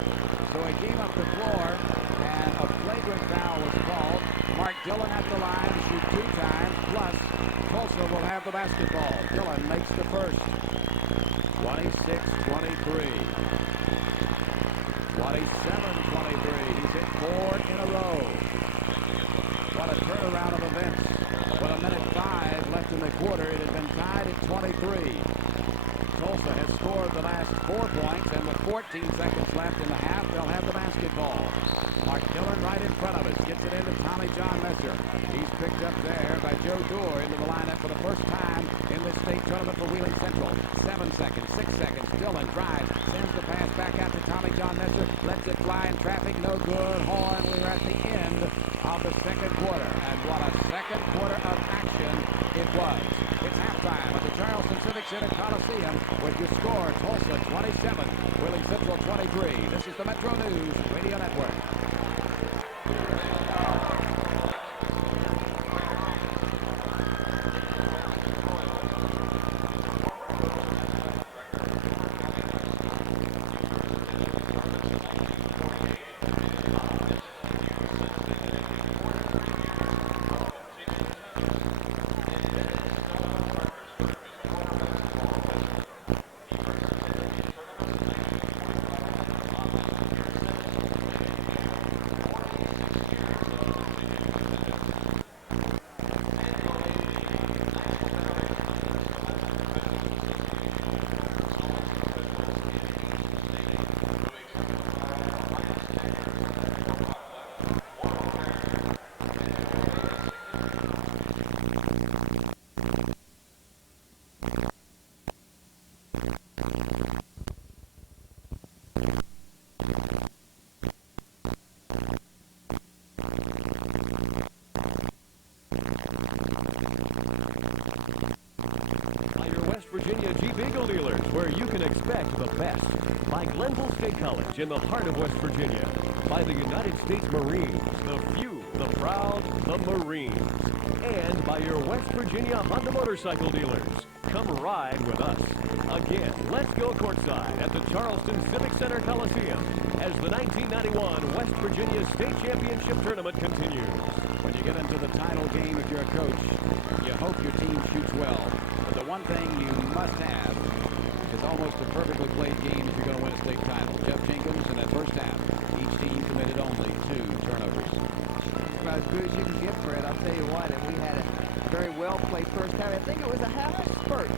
So he came up the floor, and a flagrant foul was called. Mark Dillon at the line to shoot 2 times, plus Tulsa will have the basketball. Dillon makes the first. 26-23. 27-23. He's hit 4 in a row. What a turnaround of events. With 1:05 left in the quarter, it has been tied at 23. Tulsa has scored the last 4 points, and with 14 seconds left in the half, they'll have the basketball. Mark Dillon right in front of us. Gets it into Tommy John Messer. He's picked up there by Joe Dorr into the lineup for the first time in this state tournament for Wheeling Central. 7 seconds, 6 seconds. Dillon drives, sends the pass back out to Tommy John Messer. Lets it fly in traffic. No good. Horn. We're at the end of the second quarter. And what a second quarter of action it was. It's halftime at the Charleston Civic Center Coliseum with your score, Tulsa 27, Wheeling Central 23. This is the Metro News Radio Network. by Glenville State College in the heart of West Virginia. By the United States Marines, the few, the proud, the Marines. And by your West Virginia Honda motorcycle dealers. Come ride with us. Again, let's go courtside at the Charleston Civic Center Coliseum as the 1991 West Virginia State Championship Tournament continues. When you get into the title game, if you're a coach, you hope your team shoots well. But the one thing you must have is almost a perfectly played game if you're going to win a state title. Jeff Jenkins in that first half, each team committed only 2 turnovers. About as good as you can get, Fred. I'll tell you what, and we had a very well-played first half. I think it was a half spurt.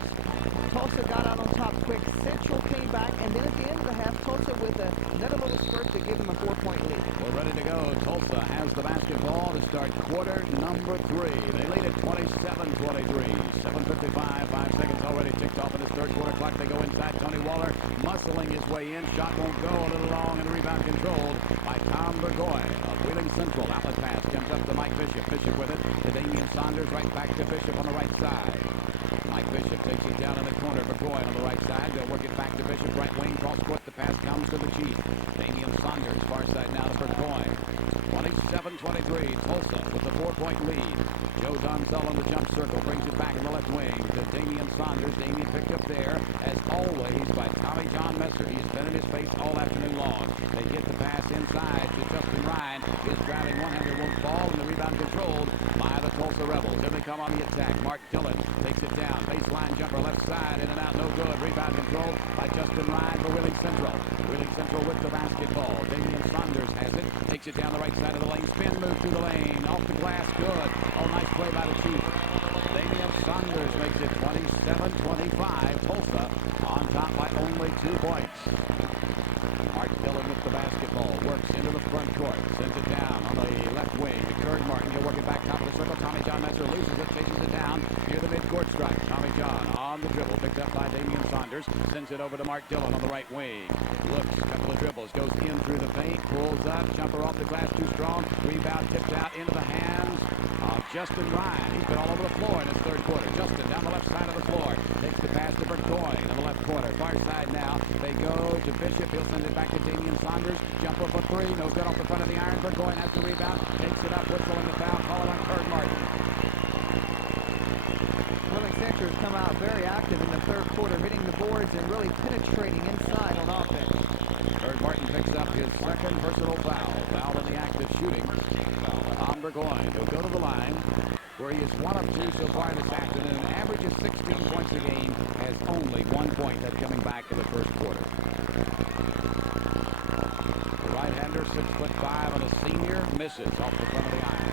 Tulsa got out on top quick. Central came back, and then at the end of the half, Tulsa with another little spurt to give them a 4-point lead. We're ready to go. Tulsa has the basketball to start quarter number 3. They lead at 27-23. 7:55, 5 seconds already ticked off in this third quarter clock. They go inside. Tony Waller muscling his way in. Shot won't go. A little long, and the rebound controlled by Tom Burgoyne of Wheeling Central. Outlet pass comes up to Mike Bishop. Bishop with it to Damian Saunders. Right back to Bishop on the right side. Mike Bishop takes it down in the corner. Burgoyne on the right side. They'll work it back to Bishop. Right wing. Cross court. The pass comes to the Chief. Damian Saunders. Far side now to Burgoyne. 27-23. Tulsa with the 4-point lead. Joe Donzel on the jump circle. Brings it back in the left wing to Damian Saunders. Damian picked up there, as always, by Tommy John Messer. He's been in his face all afternoon long. They get the pass inside to Justin Ryan. His driving one-hander won't fall, and the rebound controlled by the Tulsa Rebels. Here they come on the attack. Mark Dillon takes it down. Baseline jumper left side. In and out. No good. Rebound controlled by Justin Ryan for Wheeling Central. Wheeling Central with the basketball. Damian Saunders has it. Takes it down the right side of the lane. Spin move through the lane. Off the glass. Good. Oh, nice play by the Chief. Damian Saunders makes it 27-25. Tulsa on top by only 2 points. Mark Dillon with the basketball. Works into the front court. Sends it down on the left wing to Kurt Martin. He'll work it back top of the circle. Tommy John Messer loses it. Chases it down near the midcourt stripe. Tommy John on the dribble. Picked up by Damian Saunders. Sends it over to Mark Dillon on the right wing. Looks, couple of dribbles. Goes in through the paint. Pulls up. Jumper off the glass too strong. Rebound tipped out into the hands of Justin Ryan. He's been all over the floor in his third quarter. Justin down the left side of the floor. Takes the pass to Burgoyne in the left corner. Far side now. They go to Bishop. He'll send it back to Damian Saunders. Jumper for 3. No good off the front of the iron. Burgoyne has the rebound. Takes it up. Whistle in the foul. Call it on Kurt Martin. Wheeling Central has come out very active in the third quarter, hitting the boards and really penetrating inside on offense. Kurt Martin picks up his second personal foul. Foul in the act of shooting. Tom Burgoyne. He'll go to the line where he is 1 of 2 so far this afternoon. Average of 16 points a game. Has only 1 point. That's coming back in the first quarter. The right-hander, 6'5" on a senior, misses off the front of the iron.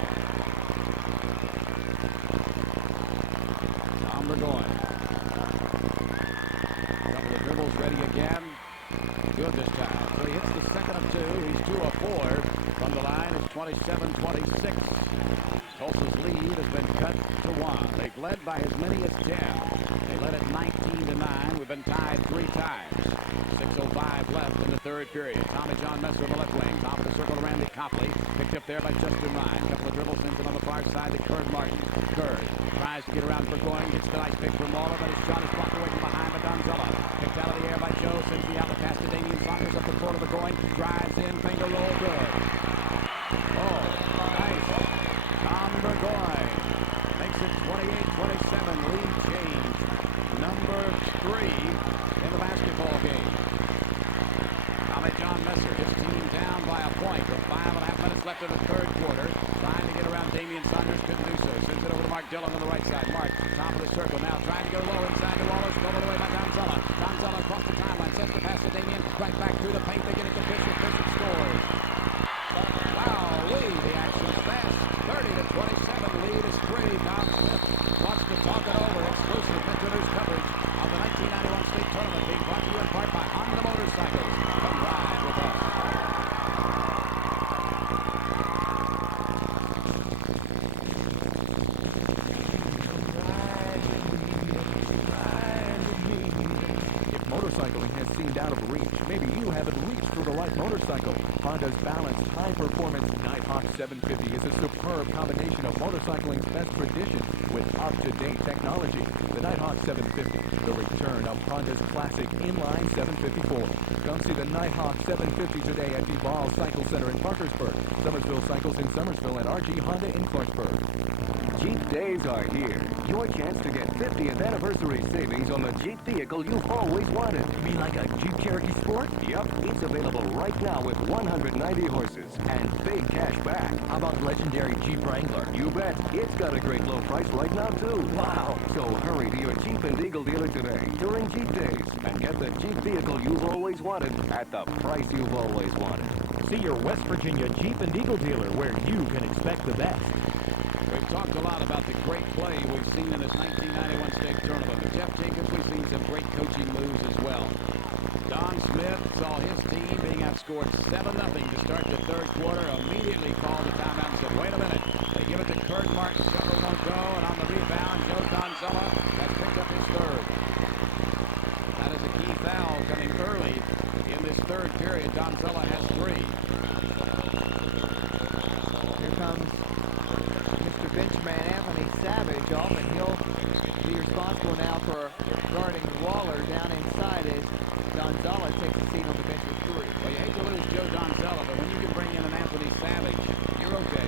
Tom Burgoyne. Couple of dribbles ready again. Good this time. So he hits the second of 2. He's 2 of 4 from the line. It's 27-26. Tulsa's lead has been cut to 1. They've led by as many as 10. They led at 19-9. We've been tied 3 times. 6:05 left in the third period. Tommy John Messer on the left wing. Top of the circle to Randy Copley. Picked up there by Justin Ryan. Couple of dribbles, sends it on the far side to Kurt Martin. Kurt tries to get around Burgoyne. Gets the nice pick from Waller, but his shot is blocked away from behind by Donzella. Picked out of the air by Joe. Sends the outlet pass to Damian Saunders up the floor to Burgoyne. Drives in. Finger roll. Good. Oh, nice. Tom Burgoyne makes it 28-27. Lead change. Number 3 in the basketball game. Tommy John Messer, his team down by a point with 5.5 minutes left in the third quarter. Trying to get around Damian Saunders, couldn't do so. Sends it over to Mark Dillon on the right side. Mark, top of the circle now, trying to go low inside the Waller. Stolen away by Donzella. Donzella across the timeline, sends the pass to Damian. Right back through the paint, they get it to Bishop. Bishop scores. Wow, the action's fast. 30-27, lead is 3. Tom Smith wants to talk it over. Exclusive Metro News coverage of the 1991 state tournament being brought to you in part by Honda Motorcycles. Come ride with us. balanced, high-performance Nighthawk 750 is a superb combination of motorcycling's best tradition with up-to-date technology. The Nighthawk 750, the return of Honda's classic inline 754. Come see the Nighthawk 750 today at Duval Cycle Center in Parkersburg, Summersville Cycles in Summersville, and RG Honda in Clarksburg. Jeep days are here. Your chance to get 50th anniversary savings on the Jeep vehicle you've always wanted. Be like a Jeep Cherokee Sport? Yep, it's available right now with 190 horses and big cash back. How about legendary Jeep Wrangler? You bet. It's got a great low price right now, too. Wow. So hurry to your Jeep and Eagle dealer today during Jeep days and get the Jeep vehicle you've always wanted at the price you've always wanted. See your West Virginia Jeep and Eagle dealer where you can expect the best. We've talked a lot about the great play we've seen in this 1991 state tournament. With Jeff Jacobs, we've seen some great coaching moves as well. Don Smith saw his team being outscored 7-0 to start the third quarter. Immediately called the timeout and said, wait a minute. They give it to Kurt Martin. Several won't go. And on the rebound, Joe Donzella has picked up his third. That is a key foul coming early in this third period. Donzella has 3. Here comes Mr. Benchman Anthony Savage off, and he'll be responsible now for guarding Waller down inside as Donzella takes a seat on the bench with 3. Well, you hate to lose Joe Donzella, but when you can bring in an Anthony Savage, you're okay.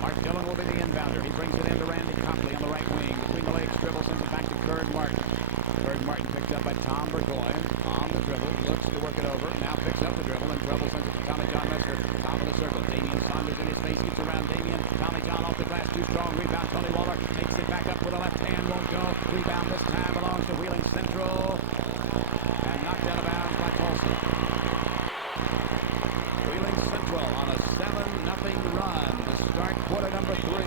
Mark Dillon will be the inbounder. He brings it into Randy Copley on the right wing. Between the legs, dribble, sends it back to Kurt Martin. Kurt Martin picked up by Tom Burgoyne on the dribble. Looks to work it over. Now picks up the dribble and dribble sends it to Tommy John Messer. Top of the circle. Damian Saunders in his face. Gets around Damian. Tommy John off the glass. Too strong. Rebound. Tony Waller takes it back up with a left hand. Won't go. Rebound this time belongs to Wheeling Central. And knocked out of bounds by Tolsie. Wheeling Central on a 7-0 run to start quarter number 3.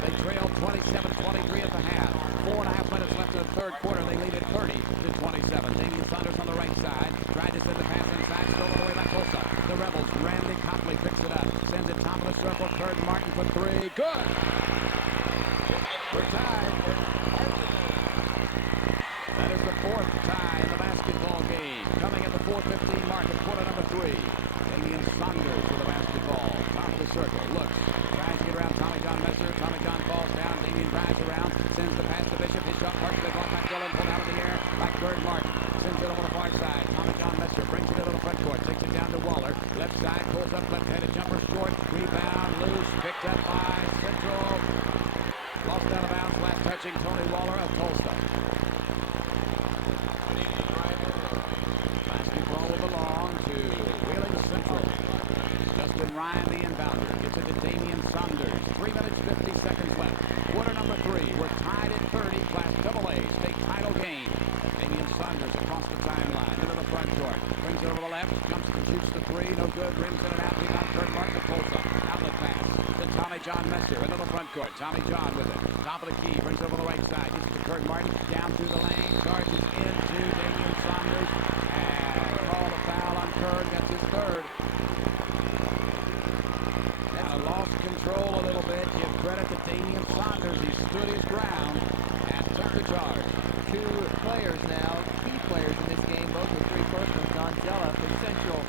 They trail 27-23 at the half. 4.5 minutes left in the third quarter. They lead it 30-27. Damian Saunders on the right side. Tried to send the pass inside. Stole it away by Tulsa. The Rebels. Randy Copley picks it up. Sends it top of the circle. Kurt Martin for 3. Good. We're tied. That is the 4th tie in the basketball game. Coming at the 4:15 mark of quarter number 3. Damian Saunders with the basketball. Top of the circle. Looks. Tries to get around Tommy John Messer. Tommy John falls down. Damian drives around. Sends the pass to Bishop. His shot partially blocked by Dillon. Pulled out of the air by Kurt Martin. Sends it over the far side. Tommy John Messer brings it into the front court. Takes it down to Waller. Left side. Pulls up left-handed jumper short. Rebound. Loose. Picked up by Central. Lost out of bounds. Last touching Tony Waller of Tulsa. Basketball will belong to Wheeling Central. Justin Ryan, the inbounder, gets it to Damian Saunders. 3 minutes, 50 seconds left. Quarter number 3. We're tied at 30. Class AA state title game. Damian Saunders across the timeline into the front court. Brings it over the left. Jumps and shoots the 3. No good. Rims in and out. Rebound Kurt Martin of Tulsa. Outlet pass to Tommy John Messer into the front court. Tommy John with it. Top of the key. Brings it over the right side. Gets it to Kurt Martin. Down through the lane. Charges into Damian Saunders. And call the foul on Kurt. That's his 3rd. Now lost control a little bit. Give credit to Damian Saunders. He stood his ground and took the charge. 2 players now, key players in this game, both with 3 firstmen, Donzella for Central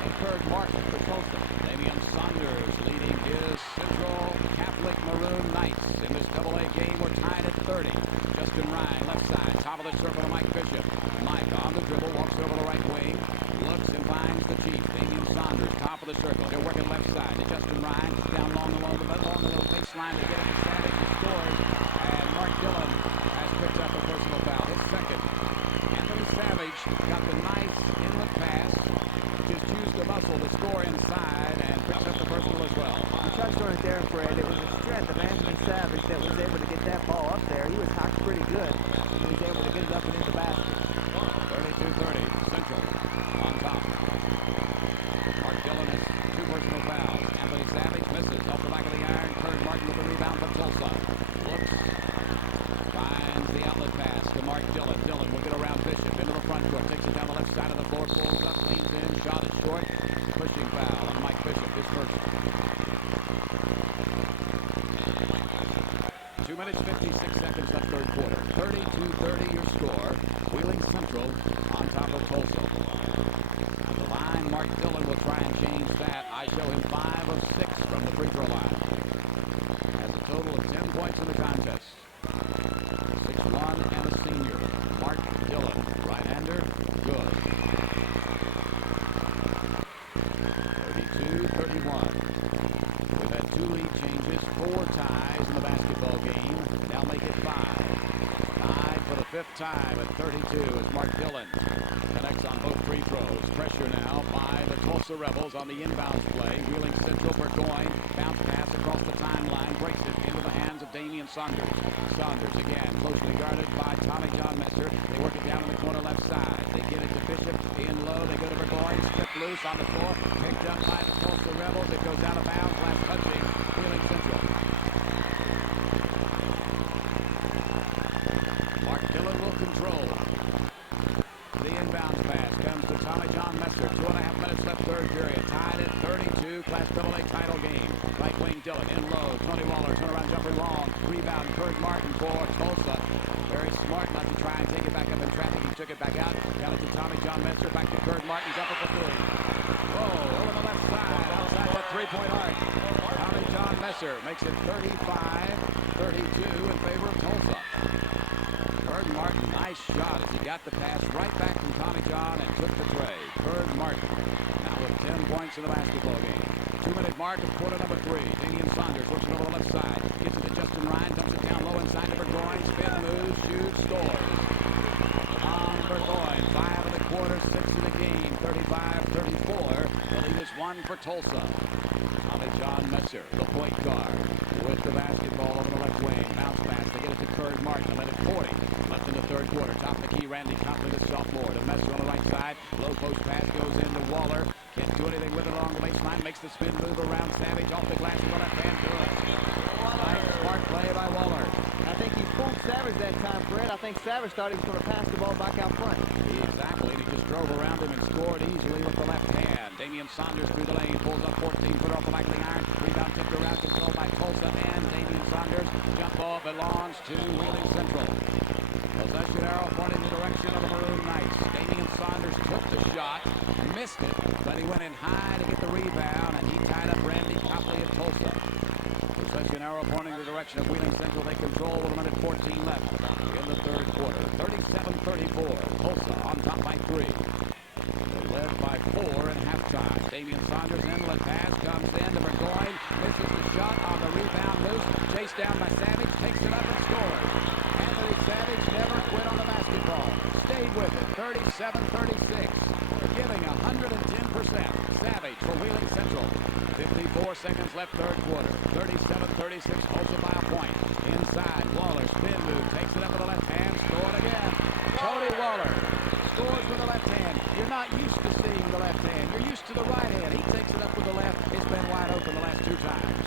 and Kurt Martin for Tulsa. Damian Saunders leading his Central Catholic Maroon Knights in this AA game. We're tied at 30. Justin Ryan, left side, top of the circle to Mike Bishop. Mike on the dribble, walks over the right wing, looks and finds the chief. Damian Saunders, top of the circle. They're working left side to Justin Ryan, down long along the little baseline to get it to Savage. He scores, and Mark Dillon has picked up a personal foul. His 2nd. Anthony Savage got the nice inlet pass. Just used the muscle to score inside and picks up the personal as well. You touched on it there, Fred. It was the strength of Anthony Savage that was able to get that ball up there. He was cocked pretty good. He was able to get it up and in the basket. 32-30, Central on top. Mark Dillon has 2 personal fouls. Anthony Savage misses off the back of the iron. Kurt Martin with the rebound for Tulsa. Looks, finds the outlet pass to Mark Dillon. Dillon will get around Bishop into the front court. Takes it down the left side of the floor. Pulls up, leans in, shot it short. Pushing foul on Mike Bishop, his first. 2 minutes, 56 41. We've had 2 lead changes, 4 ties in the basketball game. Now make it 5. Tied for the 5th time at 32 is Mark Dillon. Connects on both free throws. Pressure now by the Tulsa Rebels on the inbounds play. Wheeling Central, Burgoyne. Bounce pass across the timeline. Breaks it into the hands of Damian Saunders. Saunders again, closely guarded by Tommy John Messer. They work it down in the corner left side. They get it to Bishop. In low, they go to Burgoyne. Stripped loose on the floor. Picked up by the Tulsa Rebels. It goes out of bounds. Last touching Wheeling Central. Mark Dillon will control. The inbounds pass comes to Tommy John Messer. 2.5 minutes left, third period. Tied at 32. Class AA title game. Right wing Dillon in low. Tony Waller turnaround jumper long. Rebound Kurt Martin for Tulsa. Very smart not to try and take it back up in traffic. He took it back out. Down to Tommy John Messer. Back to Kurt Martin. Jumper for 3. Oh, over the left side. Outside that 3-point arc. Tommy John Messer makes it 35-32 in favor of Tulsa. Kurt Martin, nice shot as he got the pass right back from Tommy John and took the tray. Kurt Martin now with 10 points in the basketball game. 2-minute mark of quarter number 3. Damian Saunders working over the left side. Gets it to Justin Ryan. Dumps it down low inside to Burgoyne. Spin moves, shoots, scores. On Burgoyne, 5 in the quarter, 6 in the game. 35-34. The lead is 1 for Tulsa. Tommy John Messer, the point guard, with the basketball over the left wing. Bounce pass. They get it to Kurt Martin. 1:40 left in the third quarter. Top of the key, Randy Copley, the sophomore. To Messer on the right side. Low post pass goes into Waller. Can't do anything with it along the baseline. Makes the spin move around Savage off the glass with the left hand. Nice smart play by Waller. I think he fooled Savage that time, Fred. I think Savage thought he was going to pass the ball back out front. Exactly. He just drove around him and scored easily with the left hand. Damian Saunders through the lane. Pulls up 14. Put off the back of the iron. Rebound tipped around. Controlled by Tulsa and Damian Saunders. Jump ball belongs to Wheeling Central. Possession arrow pointing in the direction of the Maroon Knights. Damian Saunders took the shot. Missed it, but he went in high to get the rebound, and he tied up Randy Copley of Tulsa. Possession arrow pointing in the direction of Wheeling Central. They control with a minute 14 left in the third quarter. 37-34. Tulsa on top by 3. They led by 4 at halftime. Damian Saunders inlet pass comes in to Burgoyne. Misses the shot on the rebound loose. Chased down by Savage. Takes it up and scores. Anthony Savage never quit on the basketball. Stayed with it. 37-36. Giving 110%. Savage for Wheeling Central. 54 seconds left, third quarter. 37-36, Tulsa by a point. Inside, Waller, spin move, takes it up with the left hand, scored again. Tony Waller scores with the left hand. You're not used to seeing the left hand. You're used to the right hand. He takes it up with the left. It's been wide open the last 2 times.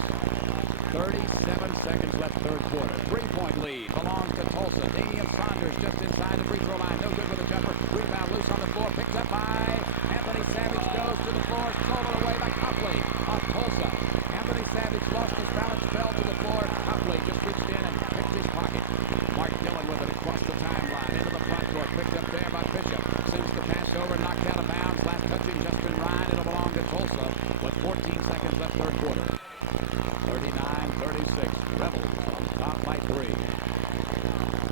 37 seconds left, third quarter. 3-point lead belongs to Tulsa. Damian Saunders just inside the free throw line. No good with a jumper. Rebound loose on the floor. Picked up by Anthony Savage. Goes to the floor. Stolen away by Copley of Tulsa. Anthony Savage lost his balance. Fell to the floor. Copley just reached in and picked his pocket. Mark Dillon with it across the timeline. Into the front court. Picked up there by Bishop. Sends the pass over. Knocked out of bounds. Last touching Justin Ryan. It'll belong to Tulsa. With 14 seconds left, third quarter. 39-36. Rebels on top by 3.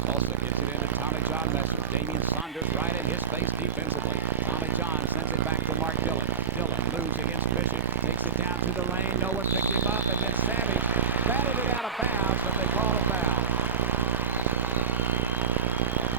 Tulsa gets it into Tommy John Messer. Damian Saunders right in his face defensively. Tommy John sends it back to Mark Dillon. Dillon moves against Bishop. Takes it down to the lane. No one picks him up. And then Savage batted it out of bounds, but they call a foul.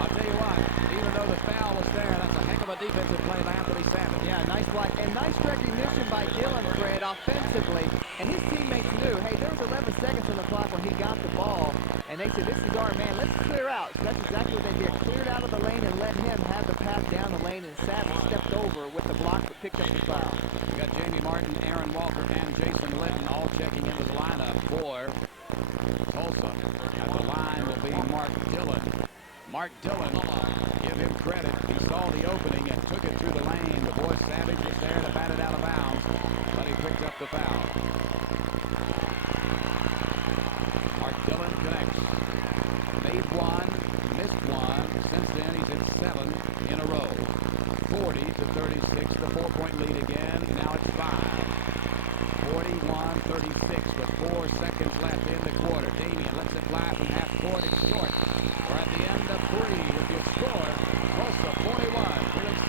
I'll tell you what, even though the foul was there, that's a heck of a defensive play by Anthony Savage. Yeah, nice block. And nice recognition by Dillon, Fred, offensively. And his teammates knew, hey, there was 11 seconds on the clock when he got the ball. And they said, this is our man, let's clear out. So that's exactly what they did. Cleared out of the lane and let him have the pass down the lane. And Savage stepped over with the block but picked up the foul. We got Jamie Martin, Aaron Walker, and Jason Litton all checking into the lineup for Tulsa. At the line will be Mark Dillon. Mark Dillon, give him credit. He saw the opening and took it through the lane. The boy Savage was there to bat it out of bounds, but he picked up the foul. Mark Dillon connects. Made 1, missed 1. Since then, he's in 7 in a row. 40-36, the 4-point lead again. Now it's 5. 41-36 with 4 seconds left in the quarter. Damian lets it fly from half court. It's short. We're at the end of 3 with your score. Tulsa 41, Wheeling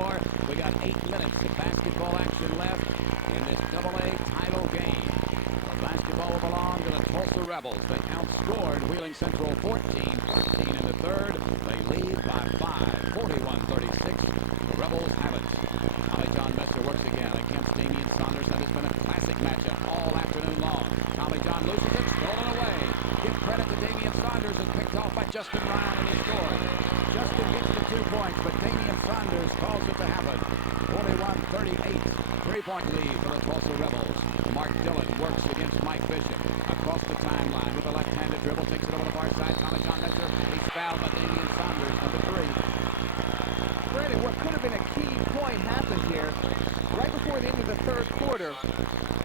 score. We got 8 minutes of basketball action left in this AA title game. The basketball will belong to the Tulsa Rebels. They outscored Wheeling Central 14-13 in the third. They lead by 5, 41-36. The Rebels have it. Tommy John Messer works again against Damian Saunders. That has been a classic matchup all afternoon long. Tommy John loses it, stolen away. Give credit to Damian Saunders, is picked off by Justin Ryan, and he scored. Justin gets the 2 points, but Damian Saunders calls it to happen. 41-38, 3-point lead for the Tulsa Rebels. Mark Dillon works against Mike Bishop. Across the timeline with a left-handed dribble, takes it over the far side. Tommy John Messer, he's fouled by Damian Saunders, number 3. Brandon, what could have been a key point happened here. Right before the end of the third quarter,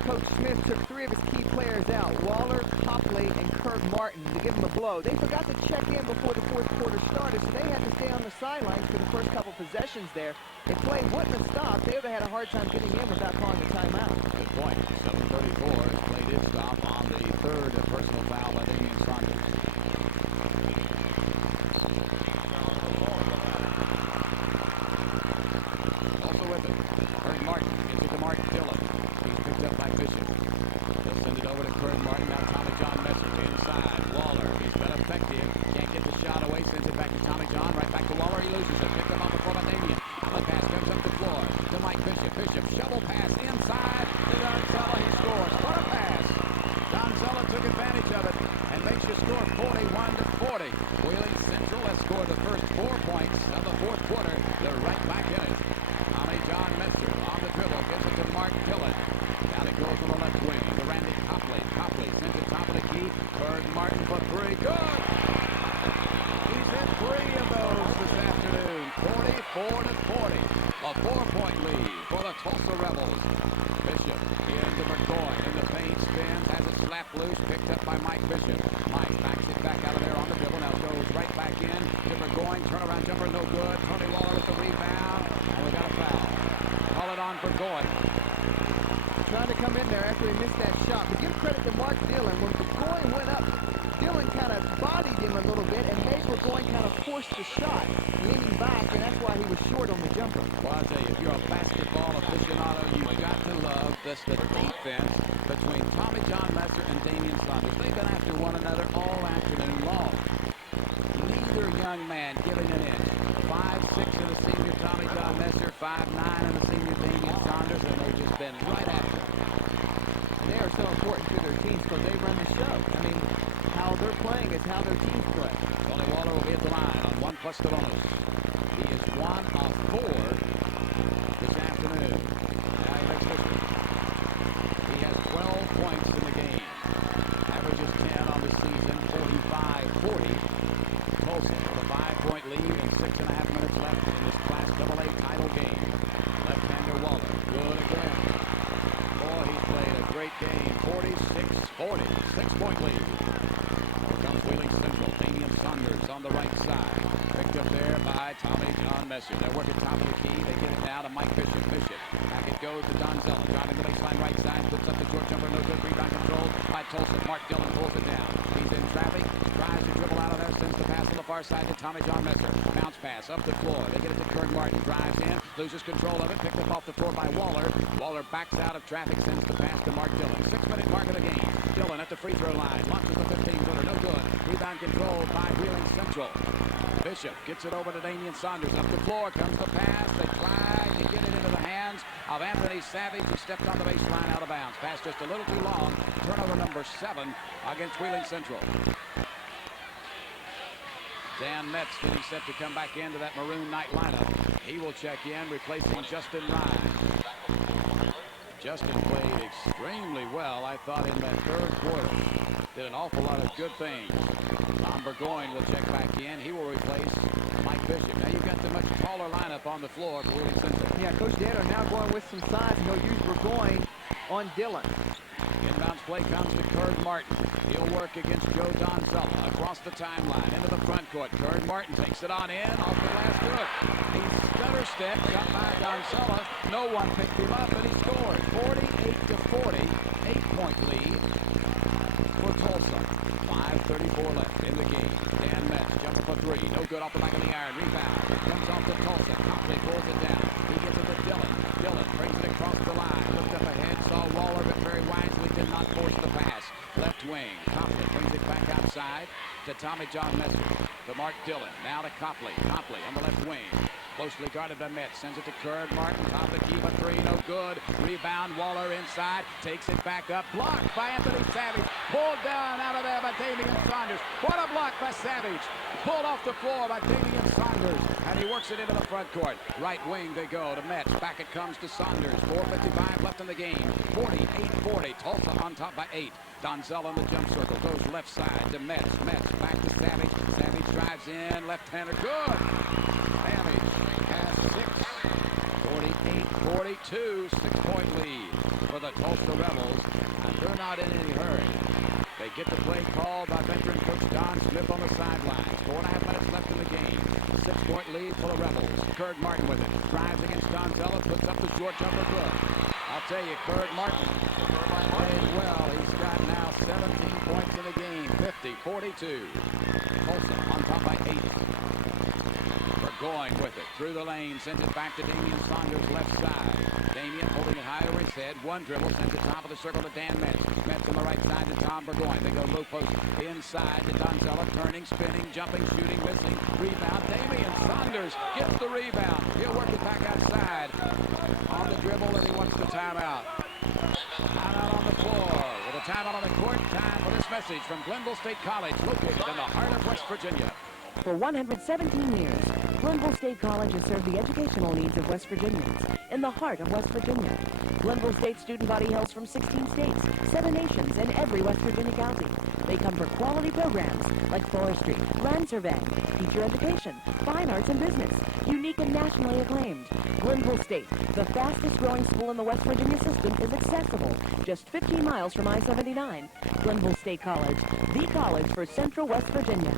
Coach Smith took 3 of his key players out, Waller, Copley, and Kirk Martin, to give them a blow. They forgot to check in before the fourth quarter started, so they had to stay on the sidelines for the first couple possessions there. If play wouldn't have stopped, they would have had a hard time getting in without calling the timeout. Good point. 7:34. Play did stop on the third personal foul by Damian Saunders. Also with it, Kurt Martin gets it to Mark Dillon. He's picked up by Bishop. They'll send it over to Kurt Martin. Now Tommy John Messer inside. Waller, he's been effective. Can't get the shot away. Sends it back to Tommy John. Right back to Waller. He loses it. Picked up off the floor by Damian. The pass comes up the floor to Mike Bishop. Bishop shovel pass inside to Donzella. He scores. What a pass! Donzella took advantage of it and makes you score 41-40. Wheeling Central has scored the first 4 points of the fourth quarter. They're right back in it. Tommy John Messer on the dribble gets it to Mark Dillon. Now they go to the left wing to Randy Copley. Copley sends it top of the key. Bird Martin for 3. Good! He's hit 3 of those this afternoon. 44-40. A 4-point lead for the Tulsa Rebels. Bishop into McCoy in the paint, spins, has it slapped loose, picked up by Mike Bishop. Mike backs it back out of there on the dribble, now goes right back in to McCoy, turnaround jumper, no good. Tony Waller with the rebound, and we got a foul. Call it on for Goy. Trying to come in there after he missed that shot. But give credit to Mark Dillon. When Burgoyne went up, Dillon kind of bodied him a little bit and made Burgoyne kind of force the shot, leaning back, and that's why he was short on the jumper. Well, I'll tell you, if you're a basketball aficionado, you've got to love the defense between Tommy John Messer and Damian Saunders. They've been after one another all afternoon long. Neither young man giving an inch. 5'6" in the senior Tommy John Messer, 5'9" in the senior Damian Saunders, and they've just been right after. They are so important to their teams because they run the show. I mean, how they're playing is how their teams play. Tony Waller will be at the line on 1+ the bonus. He is 1 of 4 this afternoon. Now he makes this one. He has 12 points in the game. Averages 10 on the season, 45-40. Tolsie with a 5-point lead and 6.5 minutes left in this Class AA title game. Left-hander Waller, good again. Boy, he's played a great game. 46-40, 6-point lead. Here comes Wheeling Central. Damian Saunders on the right side. Picked up there by Tommy John Messer. They're working top of the key. They get it now to Mike Bishop. Bishop. Back it goes to Donzella. Driving the baseline right side. Puts up the short jumper. No good. Rebound control by Tolsie. Mark Dillon pulls it down. He's in traffic. Tries to dribble out of there. Sends the pass on the far side to Tommy John Messer. Bounce pass up the floor. They get it to Kurt Martin. Drives in. Loses control of it. Picked up off the floor by Waller. Waller backs out of traffic. Sends the pass to Mark Dillon. 6-minute mark of the game. Dillon at the free throw line. Launches the 15-footer. No good. Rebound control by Wheeling Central. Bishop gets it over to Damian Saunders. Up the floor comes the pass. They try to get it into the hands of Anthony Savage, who stepped on the baseline out of bounds. Pass just a little too long. Turnover number 7 against Wheeling Central. Dan Metz getting set to come back into that Maroon Night lineup. He will check in, replacing Justin Ryan. Justin played extremely well, I thought, in that third quarter. Did an awful lot of good things. Tom Burgoyne will check back in. He will replace Mike Bishop. Now you've got the much taller lineup on the floor for Wheeling Central. Yeah, Coach Dano now going with some size, and he'll use Burgoyne on Dillon. Inbounds play comes to Kurt Martin. He'll work against Joe Donzella across the timeline into the front court. Kurt Martin takes it on in off the last hook. He stutter step, got by Donzella. No one picked him up, and he scored. 48-40, 8-point lead for Tulsa. 5:34 left in the game. Dan Metz jumper for 3. No good off the back of the iron. Rebound. Comes off to Tulsa. Copley pulls it down. wing. Copley brings it back outside to Tommy John Messer. To Mark Dillon. Now to Copley. Copley on the left wing. Closely guarded by Metz. Sends it to Kurd Martin. Top of the key, but three. No good. Rebound. Waller inside. Takes it back up. Blocked by Anthony Savage. Pulled down out of there by Damian Saunders. What a block by Savage. Pulled off the floor by Damian Saunders. And he works it into the front court. Right wing they go to Metz. Back it comes to Saunders. 4:55 left in the game. 48-40. Tulsa on top by 8. Donzel on the jump circle. Goes left side to Metz. Metz back to Savage. Savage drives in. Left-hander. Good. Savage has 6. 48-42. 6-point lead for the Tulsa Rebels. And they're not in any hurry. They get the play called by veteran coach Don Smith on the sidelines. 4.5 minutes left in the game. 6-point lead for the Rebels. Kurd Martin with it. Drives against Donzella. Puts up the short jumper. Good. I'll tell you, Kurd Martin played well. He's got now 17 points in the game. 50-42. Tulsa on top by 8. We're going with it. Through the lane. Sends it back to Damian Saunders left side. Damian holding it high over his head. One dribble. Sends it top of the circle to Dan Metz. Metz on the right side to Tom Burgoyne. They go low post inside to Donzella. Turning, spinning, jumping, shooting, missing. Rebound. Damian Saunders gets the rebound. He'll work it back outside. On the dribble, and he wants the timeout. Out on the floor. With a timeout on the court. Time for this message from Glenville State College, located in the heart of West Virginia. For 117 years, Glenville State College has served the educational needs of West Virginians in the heart of West Virginia. Glenville State student body hails from 16 states, 7 nations, and every West Virginia county. They come for quality programs like forestry, land surveying, teacher education, fine arts and business, unique and nationally acclaimed. Glenville State, the fastest growing school in the West Virginia system, is accessible just 15 miles from I-79. Glenville State College, the college for Central West Virginia.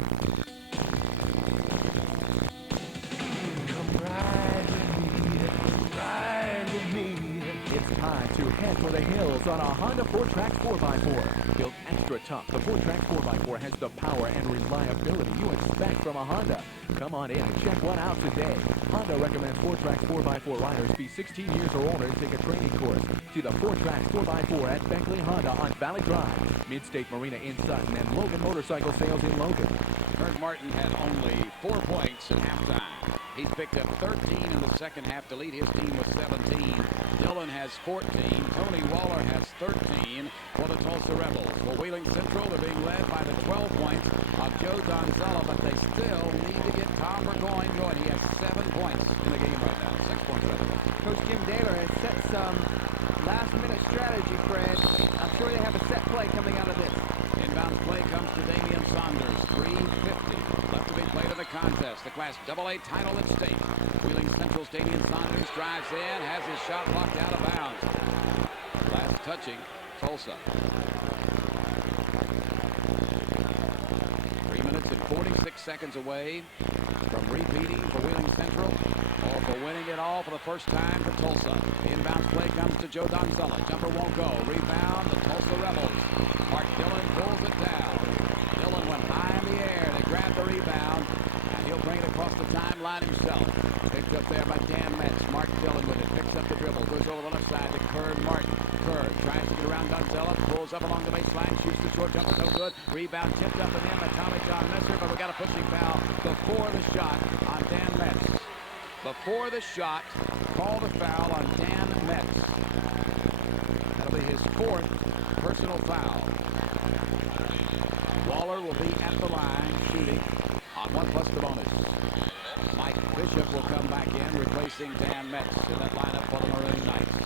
It's time to head for the hills on a Honda 4Trax 4x4. Built extra tough, the 4Trax 4x4 has the power and reliability you expect from a Honda. Come on in and check one out today. Honda recommends 4Trax 4x4 riders be 16 years or older and take a training course. See the 4Trax 4x4 at Beckley Honda on Valley Drive, Mid-State Marina in Sutton, and Logan Motorcycle Sales in Logan. Kurd Martin had only 4 points at halftime. He's picked up 13 in the second half to lead his team with 17. Dillon has 14. Tony Waller has 13 for the Tulsa Rebels. For Wheeling Central, they're being led by the 12 points of Joe Donzella, but they still need to get Tom Burgoyne going. He has 7 points in the game right now. 6 points right now. Coach Jim Daler has set some last-minute strategy, Fred. I'm sure they have a set play coming out of this. Inbounds play comes to Damian Saunders. 3:50 left to be played in the contest. The Class AA title at stake. Wheeling Central's Damian Saunders drives in, has his shot blocked out of bounds. Last touching, Tulsa. 3 minutes and 46 seconds away from repeating for Wheeling Central, or for winning it all for the first time for Tulsa. Inbounds play comes to Joe Donzella. Jumper won't go. Rebound, the Tulsa Rebels. Mark Dillon pulls it down. Dillon went high in the air. They grab the rebound, and he'll bring it across the timeline himself. Picked up there by Dan Metz. Mark Dillon with it. Picks up the dribble. Goes over the left side to Kurd Martin. Kurd tries to get around Donzella. Pulls up along the baseline. Shoots the short jumper. No good. Rebound tipped up and in by Tommy John Messer, but we got a pushing foul before the shot on Dan Metz. Before the shot, called a foul on Dan Metz. That'll be his 4th personal foul. Waller will be at the line shooting on 1+ the bonus. Mike Bishop will come back in, replacing Dan Metz in that lineup for the Maroon Knights.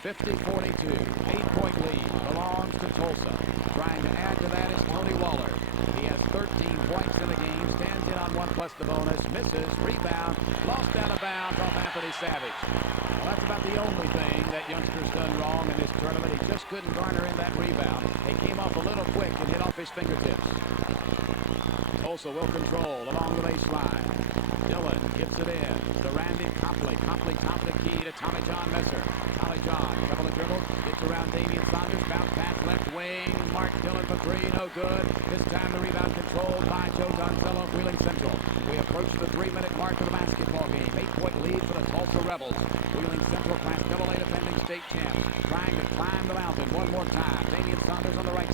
50-42, 8-point lead belongs to Tulsa. Trying to add to that is Tony Waller. He has 13 points in the game, stands in on 1+ the bonus, misses, rebound, lost out of bounds off Anthony Savage. Well, that's about the only thing that youngster's done wrong in this tournament. He just couldn't garner in that rebound. It came off a little quick and hit off his fingertips. Tulsa will control along the baseline. Dillon gets it in to Randy Copley. Copley top the key to Tommy John Messer. Tommy John, double the dribble, gets around Damian Saunders, bounce pass left wing. Mark Dillon for 3, no good. This time the rebound controlled by Joe Donzella of Wheeling Central. We approach the 3-minute mark of the basketball game. 8-point lead for the Tulsa Rebels. Wheeling Central Class AA defending state champs. Trying to climb the mountain one more time. Damian Saunders on the right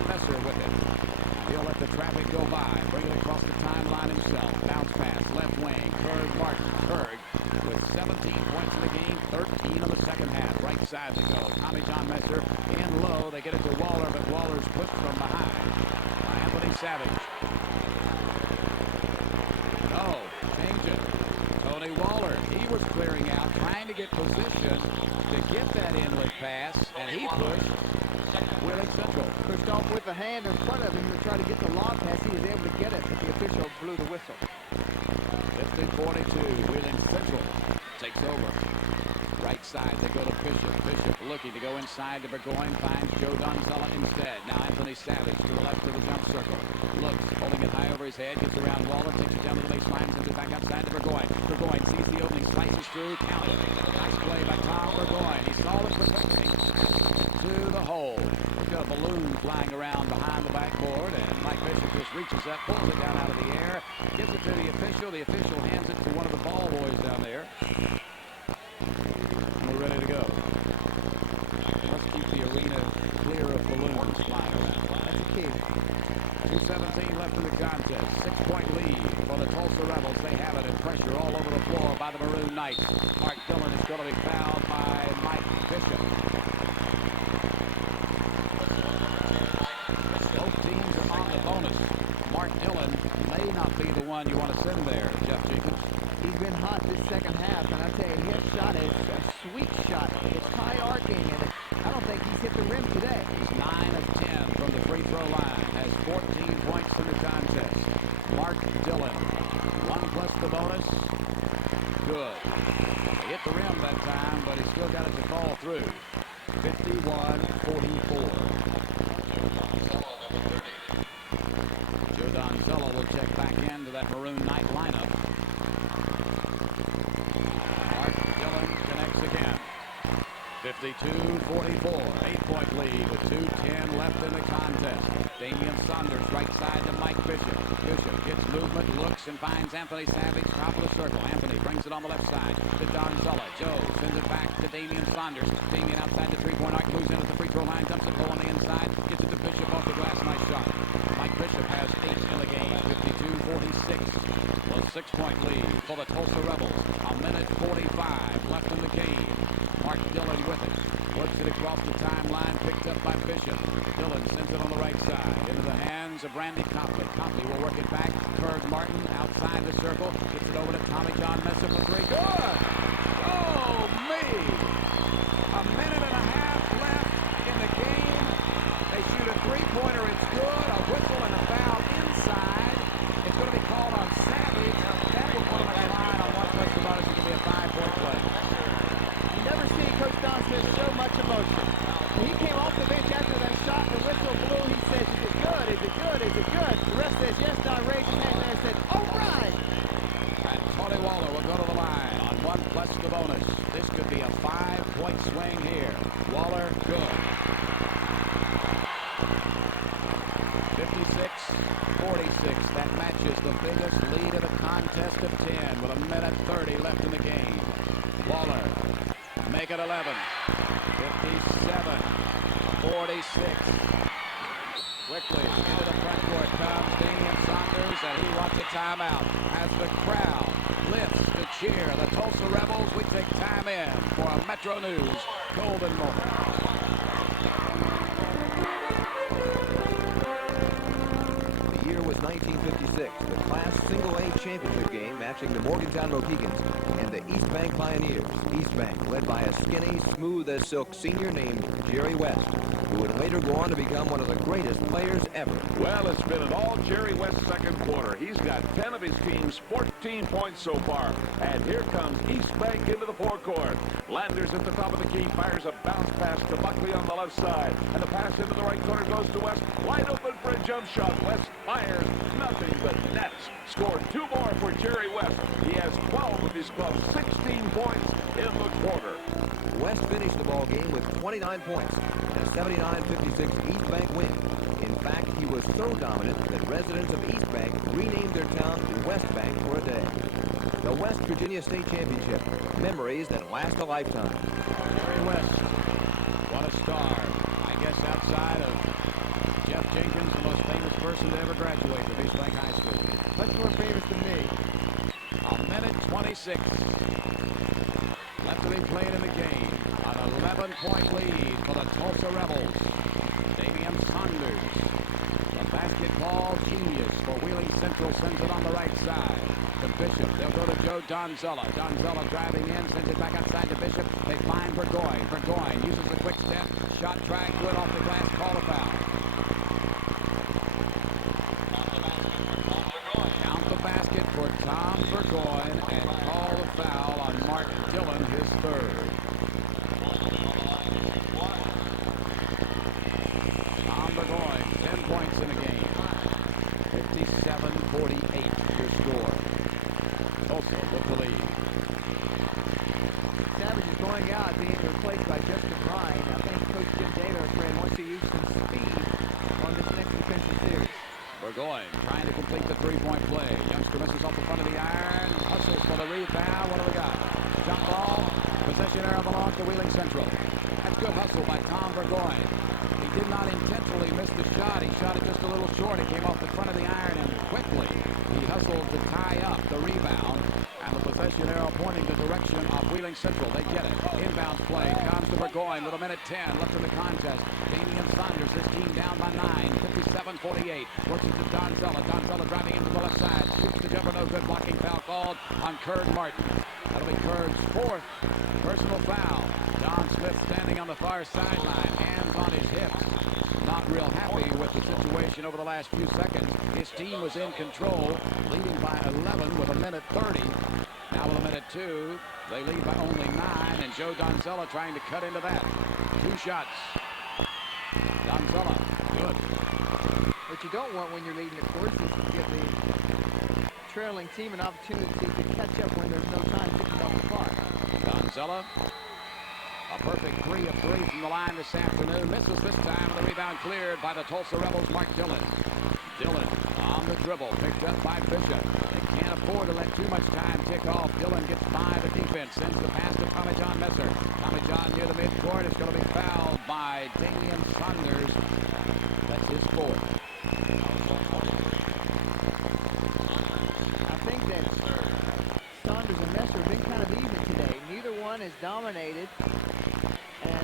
John Messer with it. He'll let the traffic go by. Bring it across the timeline himself. Bounce pass, left wing. Kurg Martin. Kurg with 17 points in the game, 13 in the second half. Right side to go. Tommy John Messer in low. They get it to Waller, but Waller's pushed from behind by Anthony Savage. No, change it. Tony Waller, he was clearing out, trying to get position to get that inlet pass, and he pushed Wheeling Central. Pushed off with the hand in front of him to try to get the lob pass. He was able to get it, but the official blew the whistle. 15-42, Wheeling Central takes over. Right side, they go to Bishop. Bishop looking to go inside to Burgoyne, finds Joe Donzella instead. Now Anthony Savage to the left of the jump circle. Looks, holding it high over his head, gets around Waller, takes it down to the baseline, sends it back outside to Burgoyne. Burgoyne sees the opening, slices through, count it. Nice play by Tom Burgoyne. He saw it protecting to the hole. He's got a balloon flying around behind the backboard, and Mike Bishop just reaches up, pulls it down out of the air, gives it to the official. The official hands it to one of the ball boys down there. We're ready to go. Let's keep the arena clear of balloons flying around. That's the key. 2:17 left in the contest. 6-point lead for the Tulsa Rebels. They have it, and pressure all over the floor by the Maroon Knights. Mark Dillon is going to be fouled by Mike Bishop. Both teams are on the bonus. Mark Dillon may not be the one you want to send there, Jeff Jenkins. He's been hot this second half, and I tell you, his shot is a sweet shot. It's high arcing, and I don't think he's hit the rim today. He's 9 of 10 from the free throw line. Has 14 points in the contest. Mark Dillon, 1 plus the bonus. Good. He hit the rim that time, but he still got it to fall through. 51-44. Joe Donzella will check back into that Maroon Knight lineup. Mark Dillon connects again. 52-44. 8-point lead with 2:10 left in the contest. Damian Saunders right side to Mike Bishop. Bishop gets movement, looks, and finds Anthony Savage, top of the circle. Anthony brings it on the left side to Donzella. Joe sends it back to Damian Saunders. Damian outside the three-point arc, moves into the free throw line, dumps it low on the inside, gets it to Bishop off the glass. Nice shot. Mike Bishop has 8 in the game. 52-46. Well, 6-point lead for the Tulsa Rebels. A minute 45 left in the game. Mark Dillon with it. Works it across the timeline, picked up by Bishop. Dillon sends it on the right side into the hands of Randy Copley. Copley will work it back. Kurg Martin outside the circle. Gets it over to Tommy John Messer for 3. Good! Oh, me! A minute and a half left in the game. They shoot a three-pointer. It's good. A whistle and a foul inside. It's going to be called on Savage. That will put him on the line on 1 plus the bonus. It's going to be a 5-point play. You never see Coach Donzella show much emotion. When he came off the bench after that shot, the whistle blew. He says, "Is it good? Is it good? Is it good?" The rest says, "Yes." Don raised his hand and said, "All right." And Tony Waller will go to the line on 1 plus the bonus. This could be a 5-point swing here. Waller, good. 56-46. That matches the biggest lead of the contest of 10 with a minute 30 left in the game. Waller, make it 11. 57-46. Quickly into the front court comes Damian Saunders, and he wants a timeout as the crowd lifts to cheer the Tulsa Rebels. We take time in for a Metro News golden moment. The year was 1956, the Class Single A championship game matching the Morgantown Mohegans and the East Bank Pioneers. East Bank, led by a skinny, smooth as silk senior named Jerry West, who would later go on to become one of the greatest players ever. Well, it's been an all Jerry West second quarter. He's got 10 of his team's 14 points so far. And here comes East Bank into the forecourt. Landers at the top of the key, fires a bounce pass to Buckley on the left side. And the pass into the right corner goes to West. Wide open for a jump shot. West fires. Nothing but nets. Scored 2 more for Jerry West. He has 12 of his club's 16 points in the quarter. West finished the ball game with 29 points and a 79-56 East Bank win. In fact, he was so dominant that residents of East Bank renamed their town West Bank for a day. The West Virginia State Championship. Memories that last a lifetime. Jerry West, what a star. I guess outside of Jeff Jenkins, the most famous person to ever graduate from East Bank High School. Much more famous than me. A minute 26 left to be played in the game. An 11-point lead for the Tulsa Rebels. Damian Saunders, the basketball genius for Wheeling Central, sends it on the right side to Bishop. They'll go to Joe Donzella. Donzella driving in, sends it back outside to Bishop. They find Burgoyne. Burgoyne uses the quick step. Shot track, good off the glass, call a foul. Count the basket for Tom Burgoyne and call the foul on Mark Dillon, his third. Tom Burgoyne, 10 points in the game. 57-48 your score. Tulsa with the lead. Savage is going out, being replaced by Justin Ryan. I think Coach Jim Daler, Fred, wants to use some speed on this next defensive series. Burgoyne trying to complete the three-point play. Youngster misses off the front of the iron. Hustles for the rebound. What do we got? Jump ball. Possession arrow belongs to Wheeling Central. That's good hustle by Tom Burgoyne. He did not intentionally miss the shot. He shot it just a little short. It came off the front of the iron, and quickly he hustled to tie up the rebound. And the possession arrow pointing the direction of Wheeling Central. They get it. Inbounds play comes to Burgoyne with a minute 10 left in the contest. Damian Saunders, his team down by 9, 57-48. Works it to Donzella. Donzella driving into the left side. Shoots the jumper, no good. Blocking foul called on Curd Martin. That'll be Curd's fourth personal foul. Don Smith standing on the far sideline, hands on his hips. Not real happy with the situation over the last few seconds. His team was in control, leading by 11 with a minute 30. Now with a minute 2, they lead by only 9, and Joe Donzella trying to cut into that. 2 shots. Donzella, good. What you don't want when you're leading the course is to give the trailing team an opportunity to catch up when there's no time to off the clock. Donzella, a perfect 3 of 3 from the line this afternoon. Misses this time, and the rebound cleared by the Tulsa Rebels, Mark Dillon. Dillon on the dribble, picked up by Bishop. They can't afford to let too much time tick off. Dillon gets by the defense, sends the pass to Tommy John Messer. Tommy John near the midcourt. It's going to be fouled by Damian Saunders. That's his fourth. I think that Saunders and Messer have been kind of even today. Neither one has dominated, and I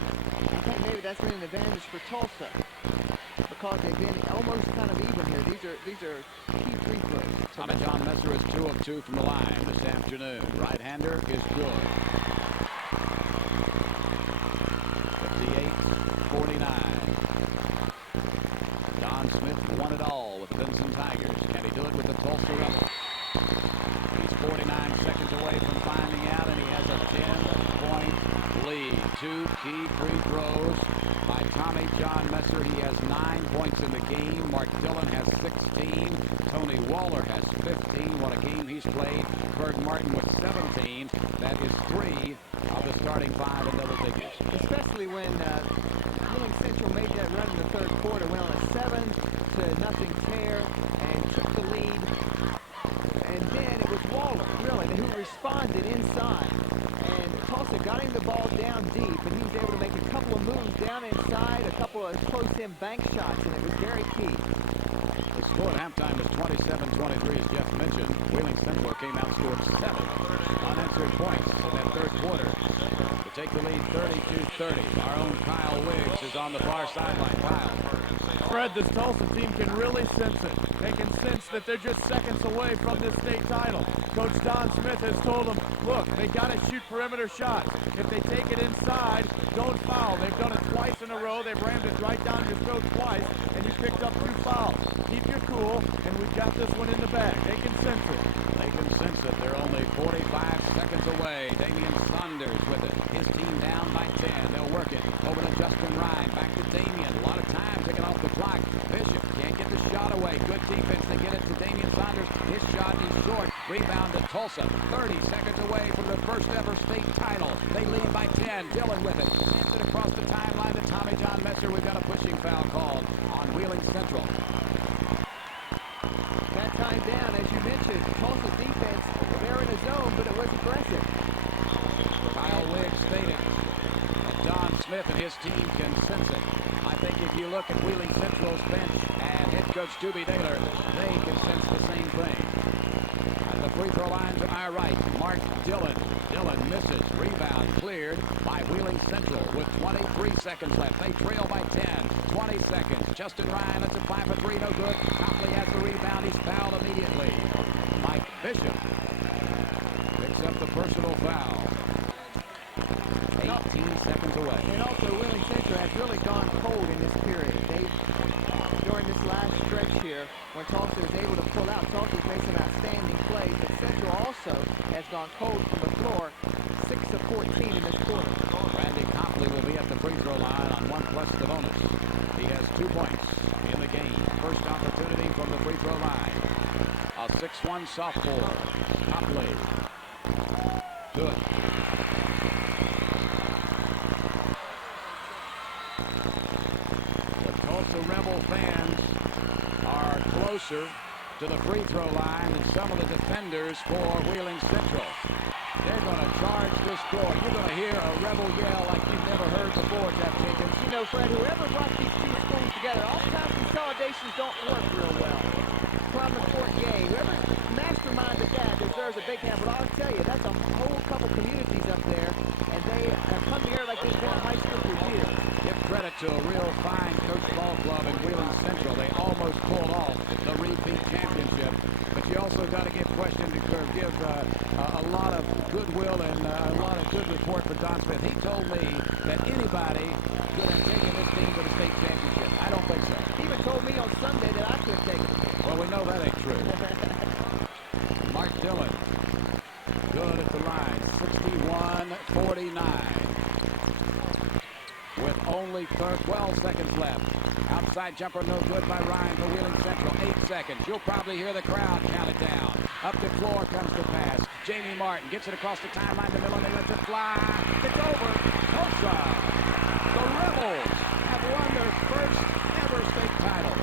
think maybe that's been an advantage for Tulsa because they've been almost kind of even here. These are key free throws. Tommy John Messer is 2 of 2 from the line this afternoon. Right-hander is good. 58-49. Don Smith won it all with the Vinson Tigers. Can he do it with the Tulsa Rebels? He's 49 seconds away from finding out, and he has a 10-point lead. 2 key free throws by Tommy John Messer. He has 9 points in the game. Mark Dillon has 16. Tony Waller has 15. What a game he's played. Curd Martin with 17. That is 3 of the starting 5 in double digits. Especially when Wheeling Central made that run in the third quarter, went on a 7-0 tear and took the lead. And then it was Waller, really, who responded inside. And Tulsa got him the ball down deep, and he was able to make a couple of moves down inside, a couple of close-in bank shots, and it was very key. The score at halftime was 27-23, as Jeff mentioned. Wheeling Central came out, scored 7 unanswered points in that third quarter to take the lead 32-30. Our own Kyle Wiggs is on the far sideline. Kyle. Fred, this Tulsa team can really sense it. They can sense that they're just seconds away from this state title. Coach Don Smith has told them, look, they got to shoot perimeter shots. If they take it inside, don't foul. They've done it twice in a row. They've rammed it right down your throat twice, and you picked up 2 fouls. Keep your cool, and we've got this one in the bag. They can sense it. They can sense it. They're only 45 seconds away. Damian Saunders with it. His team down by 10. They'll work it. Over to Justin Ryan. Back to Damian. A lot of time taking off the clock. Bishop can't get the shot away. Good defense. They get it to Damian Saunders. His shot is short. Rebound to Tulsa. 30 seconds away from their first ever state title. They lead by 10. Dillon with it. Sends it across the timeline to Tommy John Messer. We've got a pushing foul called on Wheeling Central. That time down, as you mentioned, Tulsa's defense, they're in a zone, but it was aggressive. Kyle Wiggs stated that Don Smith and his team can sense it. I think if you look at Wheeling Central's bench and head coach Doobie Daler, they can sense the same thing. At the free throw line to my right, Mark Dillon. Dillon misses. Rebound cleared by Wheeling Central with 23 seconds left. They trail by 10. 20 seconds. Justin Ryan, that's a 5 for 3, no good. Copley has the rebound. He's fouled immediately. Mike Bishop picks up the personal foul. 18 seconds away. And also, Wheeling Central has really gone cold in this period. During this last stretch here, when Tolsie was able to pull out, Tolsie's made some outstanding plays, but Central also has gone cold from the floor, 6 of 14 in this quarter. Randy Copley will be at the free throw line on 1+ the bonus. He has 2 points in the game. First opportunity from the free throw line. A 6'1" sophomore. Copley. Good. The Tulsa Rebel fans are closer to the free throw line than some of the defenders for Wheeling Central. They're going to charge this court. You're going to hear a Rebel yell like you've never heard before, Jeff Jenkins. You know, Fred, whoever brought these two schools together, oftentimes consolidations don't work real well. Columbus Fort Gay, whoever masterminded that deserves a big hand, but I'll tell you, that's a whole couple communities up there, and they have come together like they've been in high school for years. Give credit to a real fine coach ball club in Wheeling Central. They almost pulled off the repeat championship, but you also got to give a lot of goodwill and a lot of good report for Don Smith. He told me that anybody could have taken this team to the state championship. I don't think so. He even told me on Sunday that I could take it. Well, we know that ain't true. Mark Dillon, good at the line, 61-49. With only 12 seconds left. Outside jumper no good by Ryan for Wheeling Central. 8 seconds. You'll probably hear the crowd count it down. Up the floor comes the pass. Jamie Martin gets it across the timeline, the middle, and they let it fly. It's over. Tulsa. The Rebels have won their first ever state title.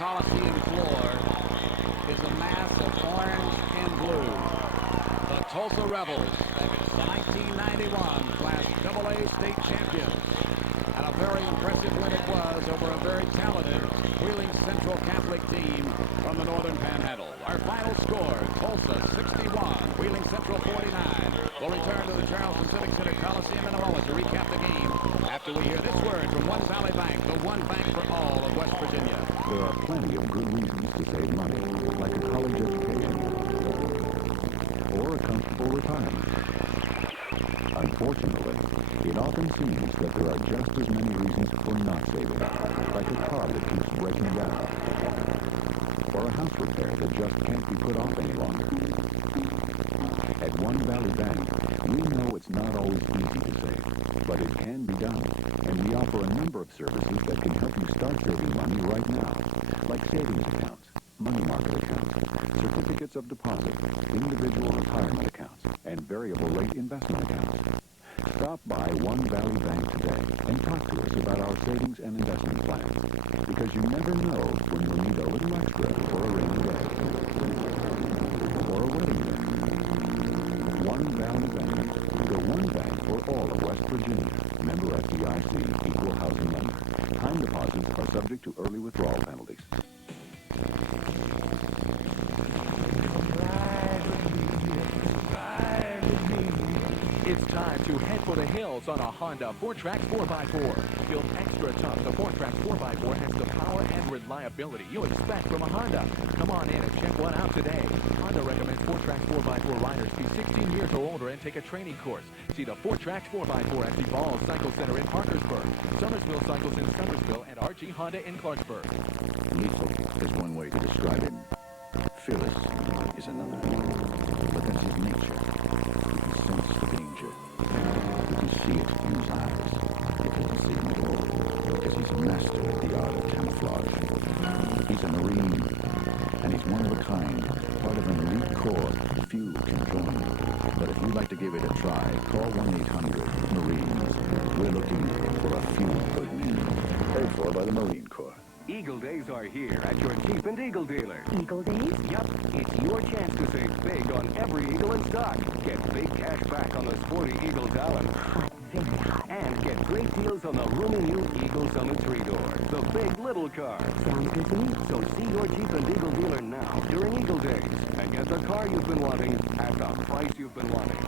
Coliseum floor is a mass of orange and blue. The Tulsa Rebels, the 1991 Class AA state champions. And a very impressive win it was over a very talented Wheeling Central Catholic team from the Northern Panhandle. Our final score, Tulsa 61, Wheeling Central 49. We'll return to the Charleston Civic Center Coliseum in a moment to recap the game after we hear this word from One Valley Bank, the one bank for all of West Virginia. There are plenty of good reasons to save money, like a college education or a comfortable retirement. Unfortunately, it often seems that there are just as many reasons for not saving, like a car that keeps breaking down, or a house repair that just can't be put off any longer. At One Valley Bank, we know it's not always easy to save, but it can be done, and we offer a number of services that can help you start saving money right now, like savings accounts, money market accounts, certificates of deposit, individual retirement accounts, and variable rate investment accounts. Stop by One Valley Bank today and talk to us about our savings and investment plans, because you never know when you'll need a little extra for a rainy day or a wedding day. One Valley Bank, the one bank for all of West Virginia. Member FDIC, equal housing lender. Time deposits are subject to early withdrawal penalties. It's time to head for the hills on a Honda 4Trax 4x4. Built extra tough, the 4Trax 4x4 has the power and reliability you expect from a Honda. Come on in and check one out today. Honda recommends 4Trax 4x4 riders be 16 years or older and take a training course. See the 4Trax 4x4 at the Ball Cycle Center in Parkersburg, Summersville Cycles in Summersville, and RG Honda in Clarksburg. Lethal is one way to describe him. Fearless is another. But that's his nature. He senses the danger. kind, part of an elite corps, few can join. But if you'd like to give it a try, call 1-800-MARINES. We're looking for a few good men. Paid for by the Marine Corps. Eagle Days are here at your Jeep and Eagle dealer. Eagle Days? Yep, it's your chance to save big on every Eagle in stock. Get big cash back on the sporty Eagle Talon. Hot, very hot. And get great deals on the roomy new Eagle Summit 3-door. The big little car. Sounds good to me. So see your Jeep and Eagle dealer now during Eagle Days and get the car you've been wanting at the price you've been wanting.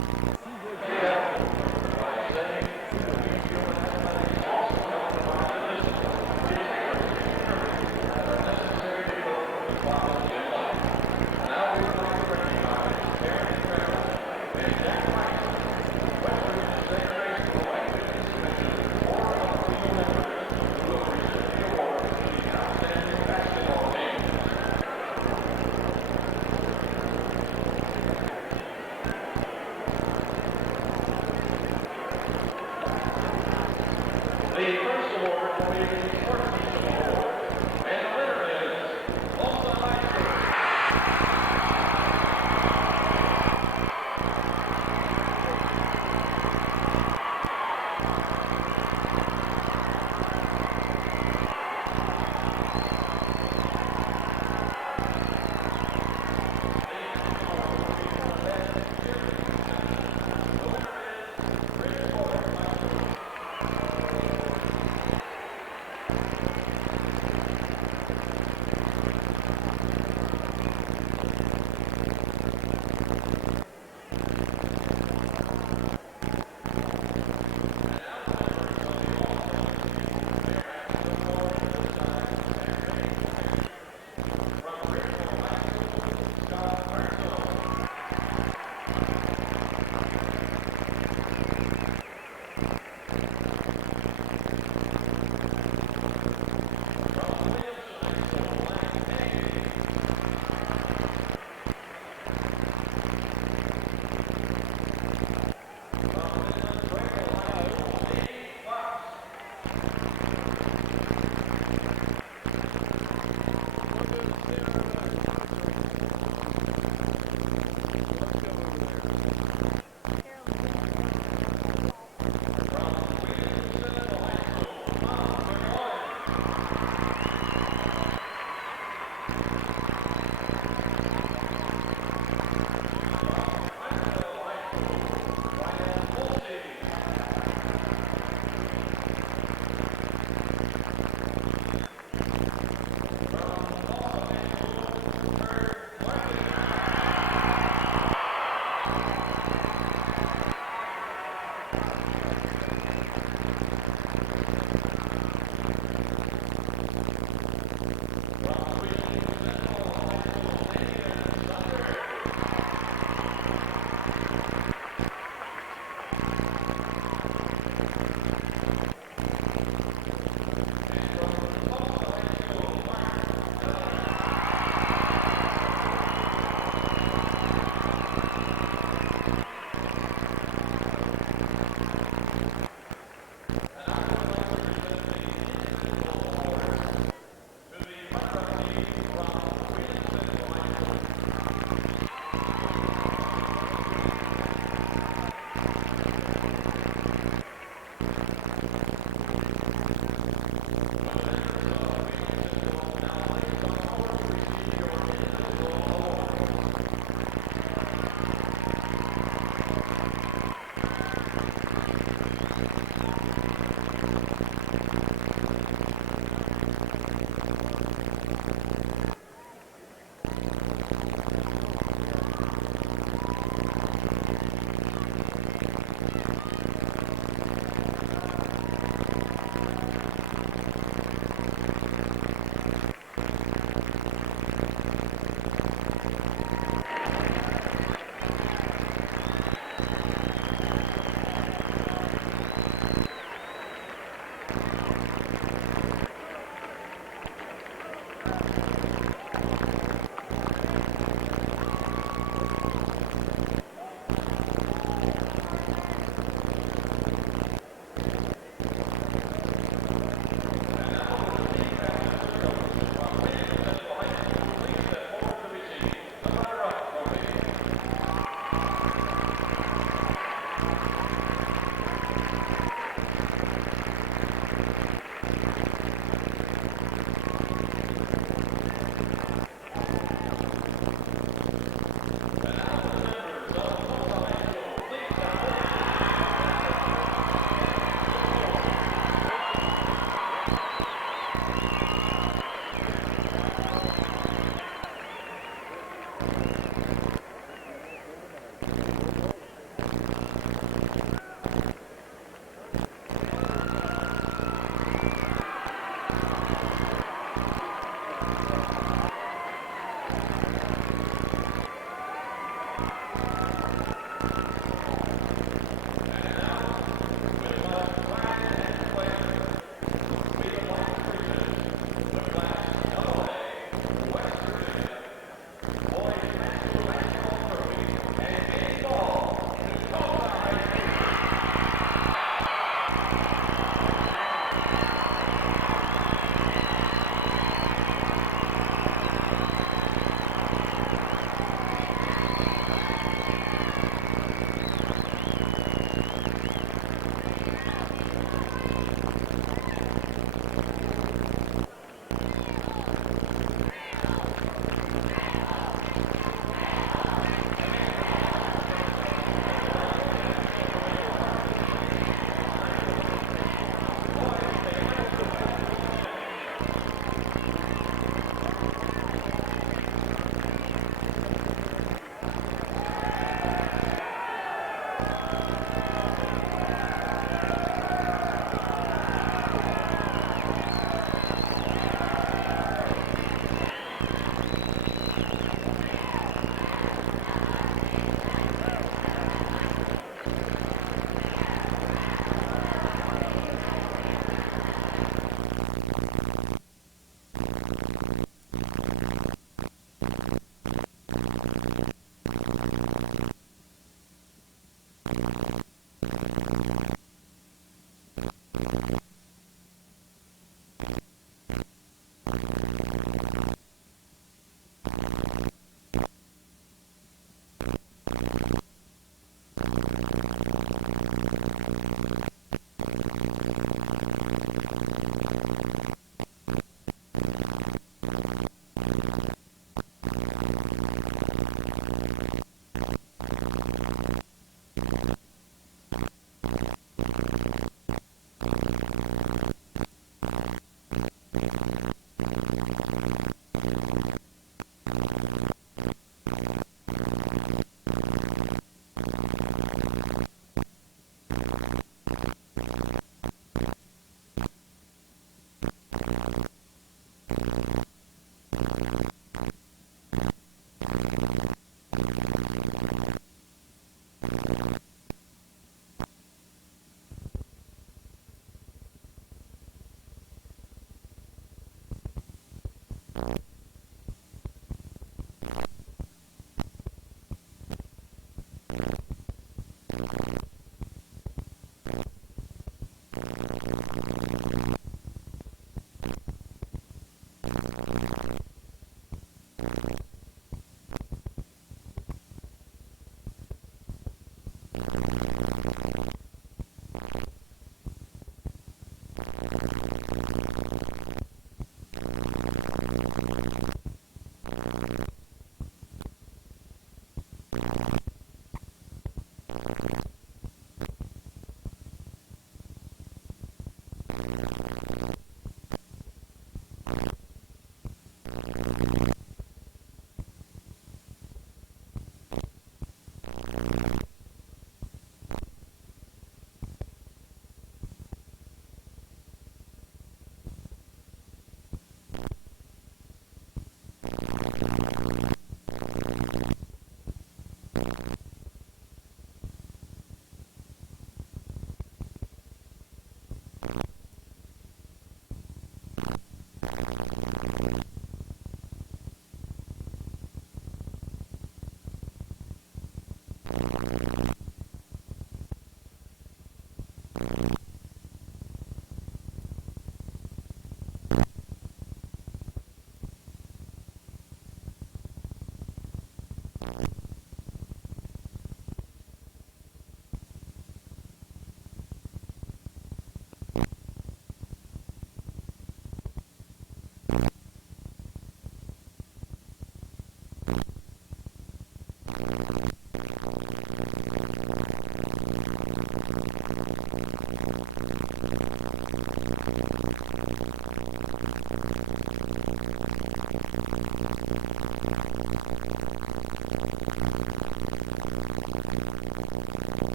Tolsie.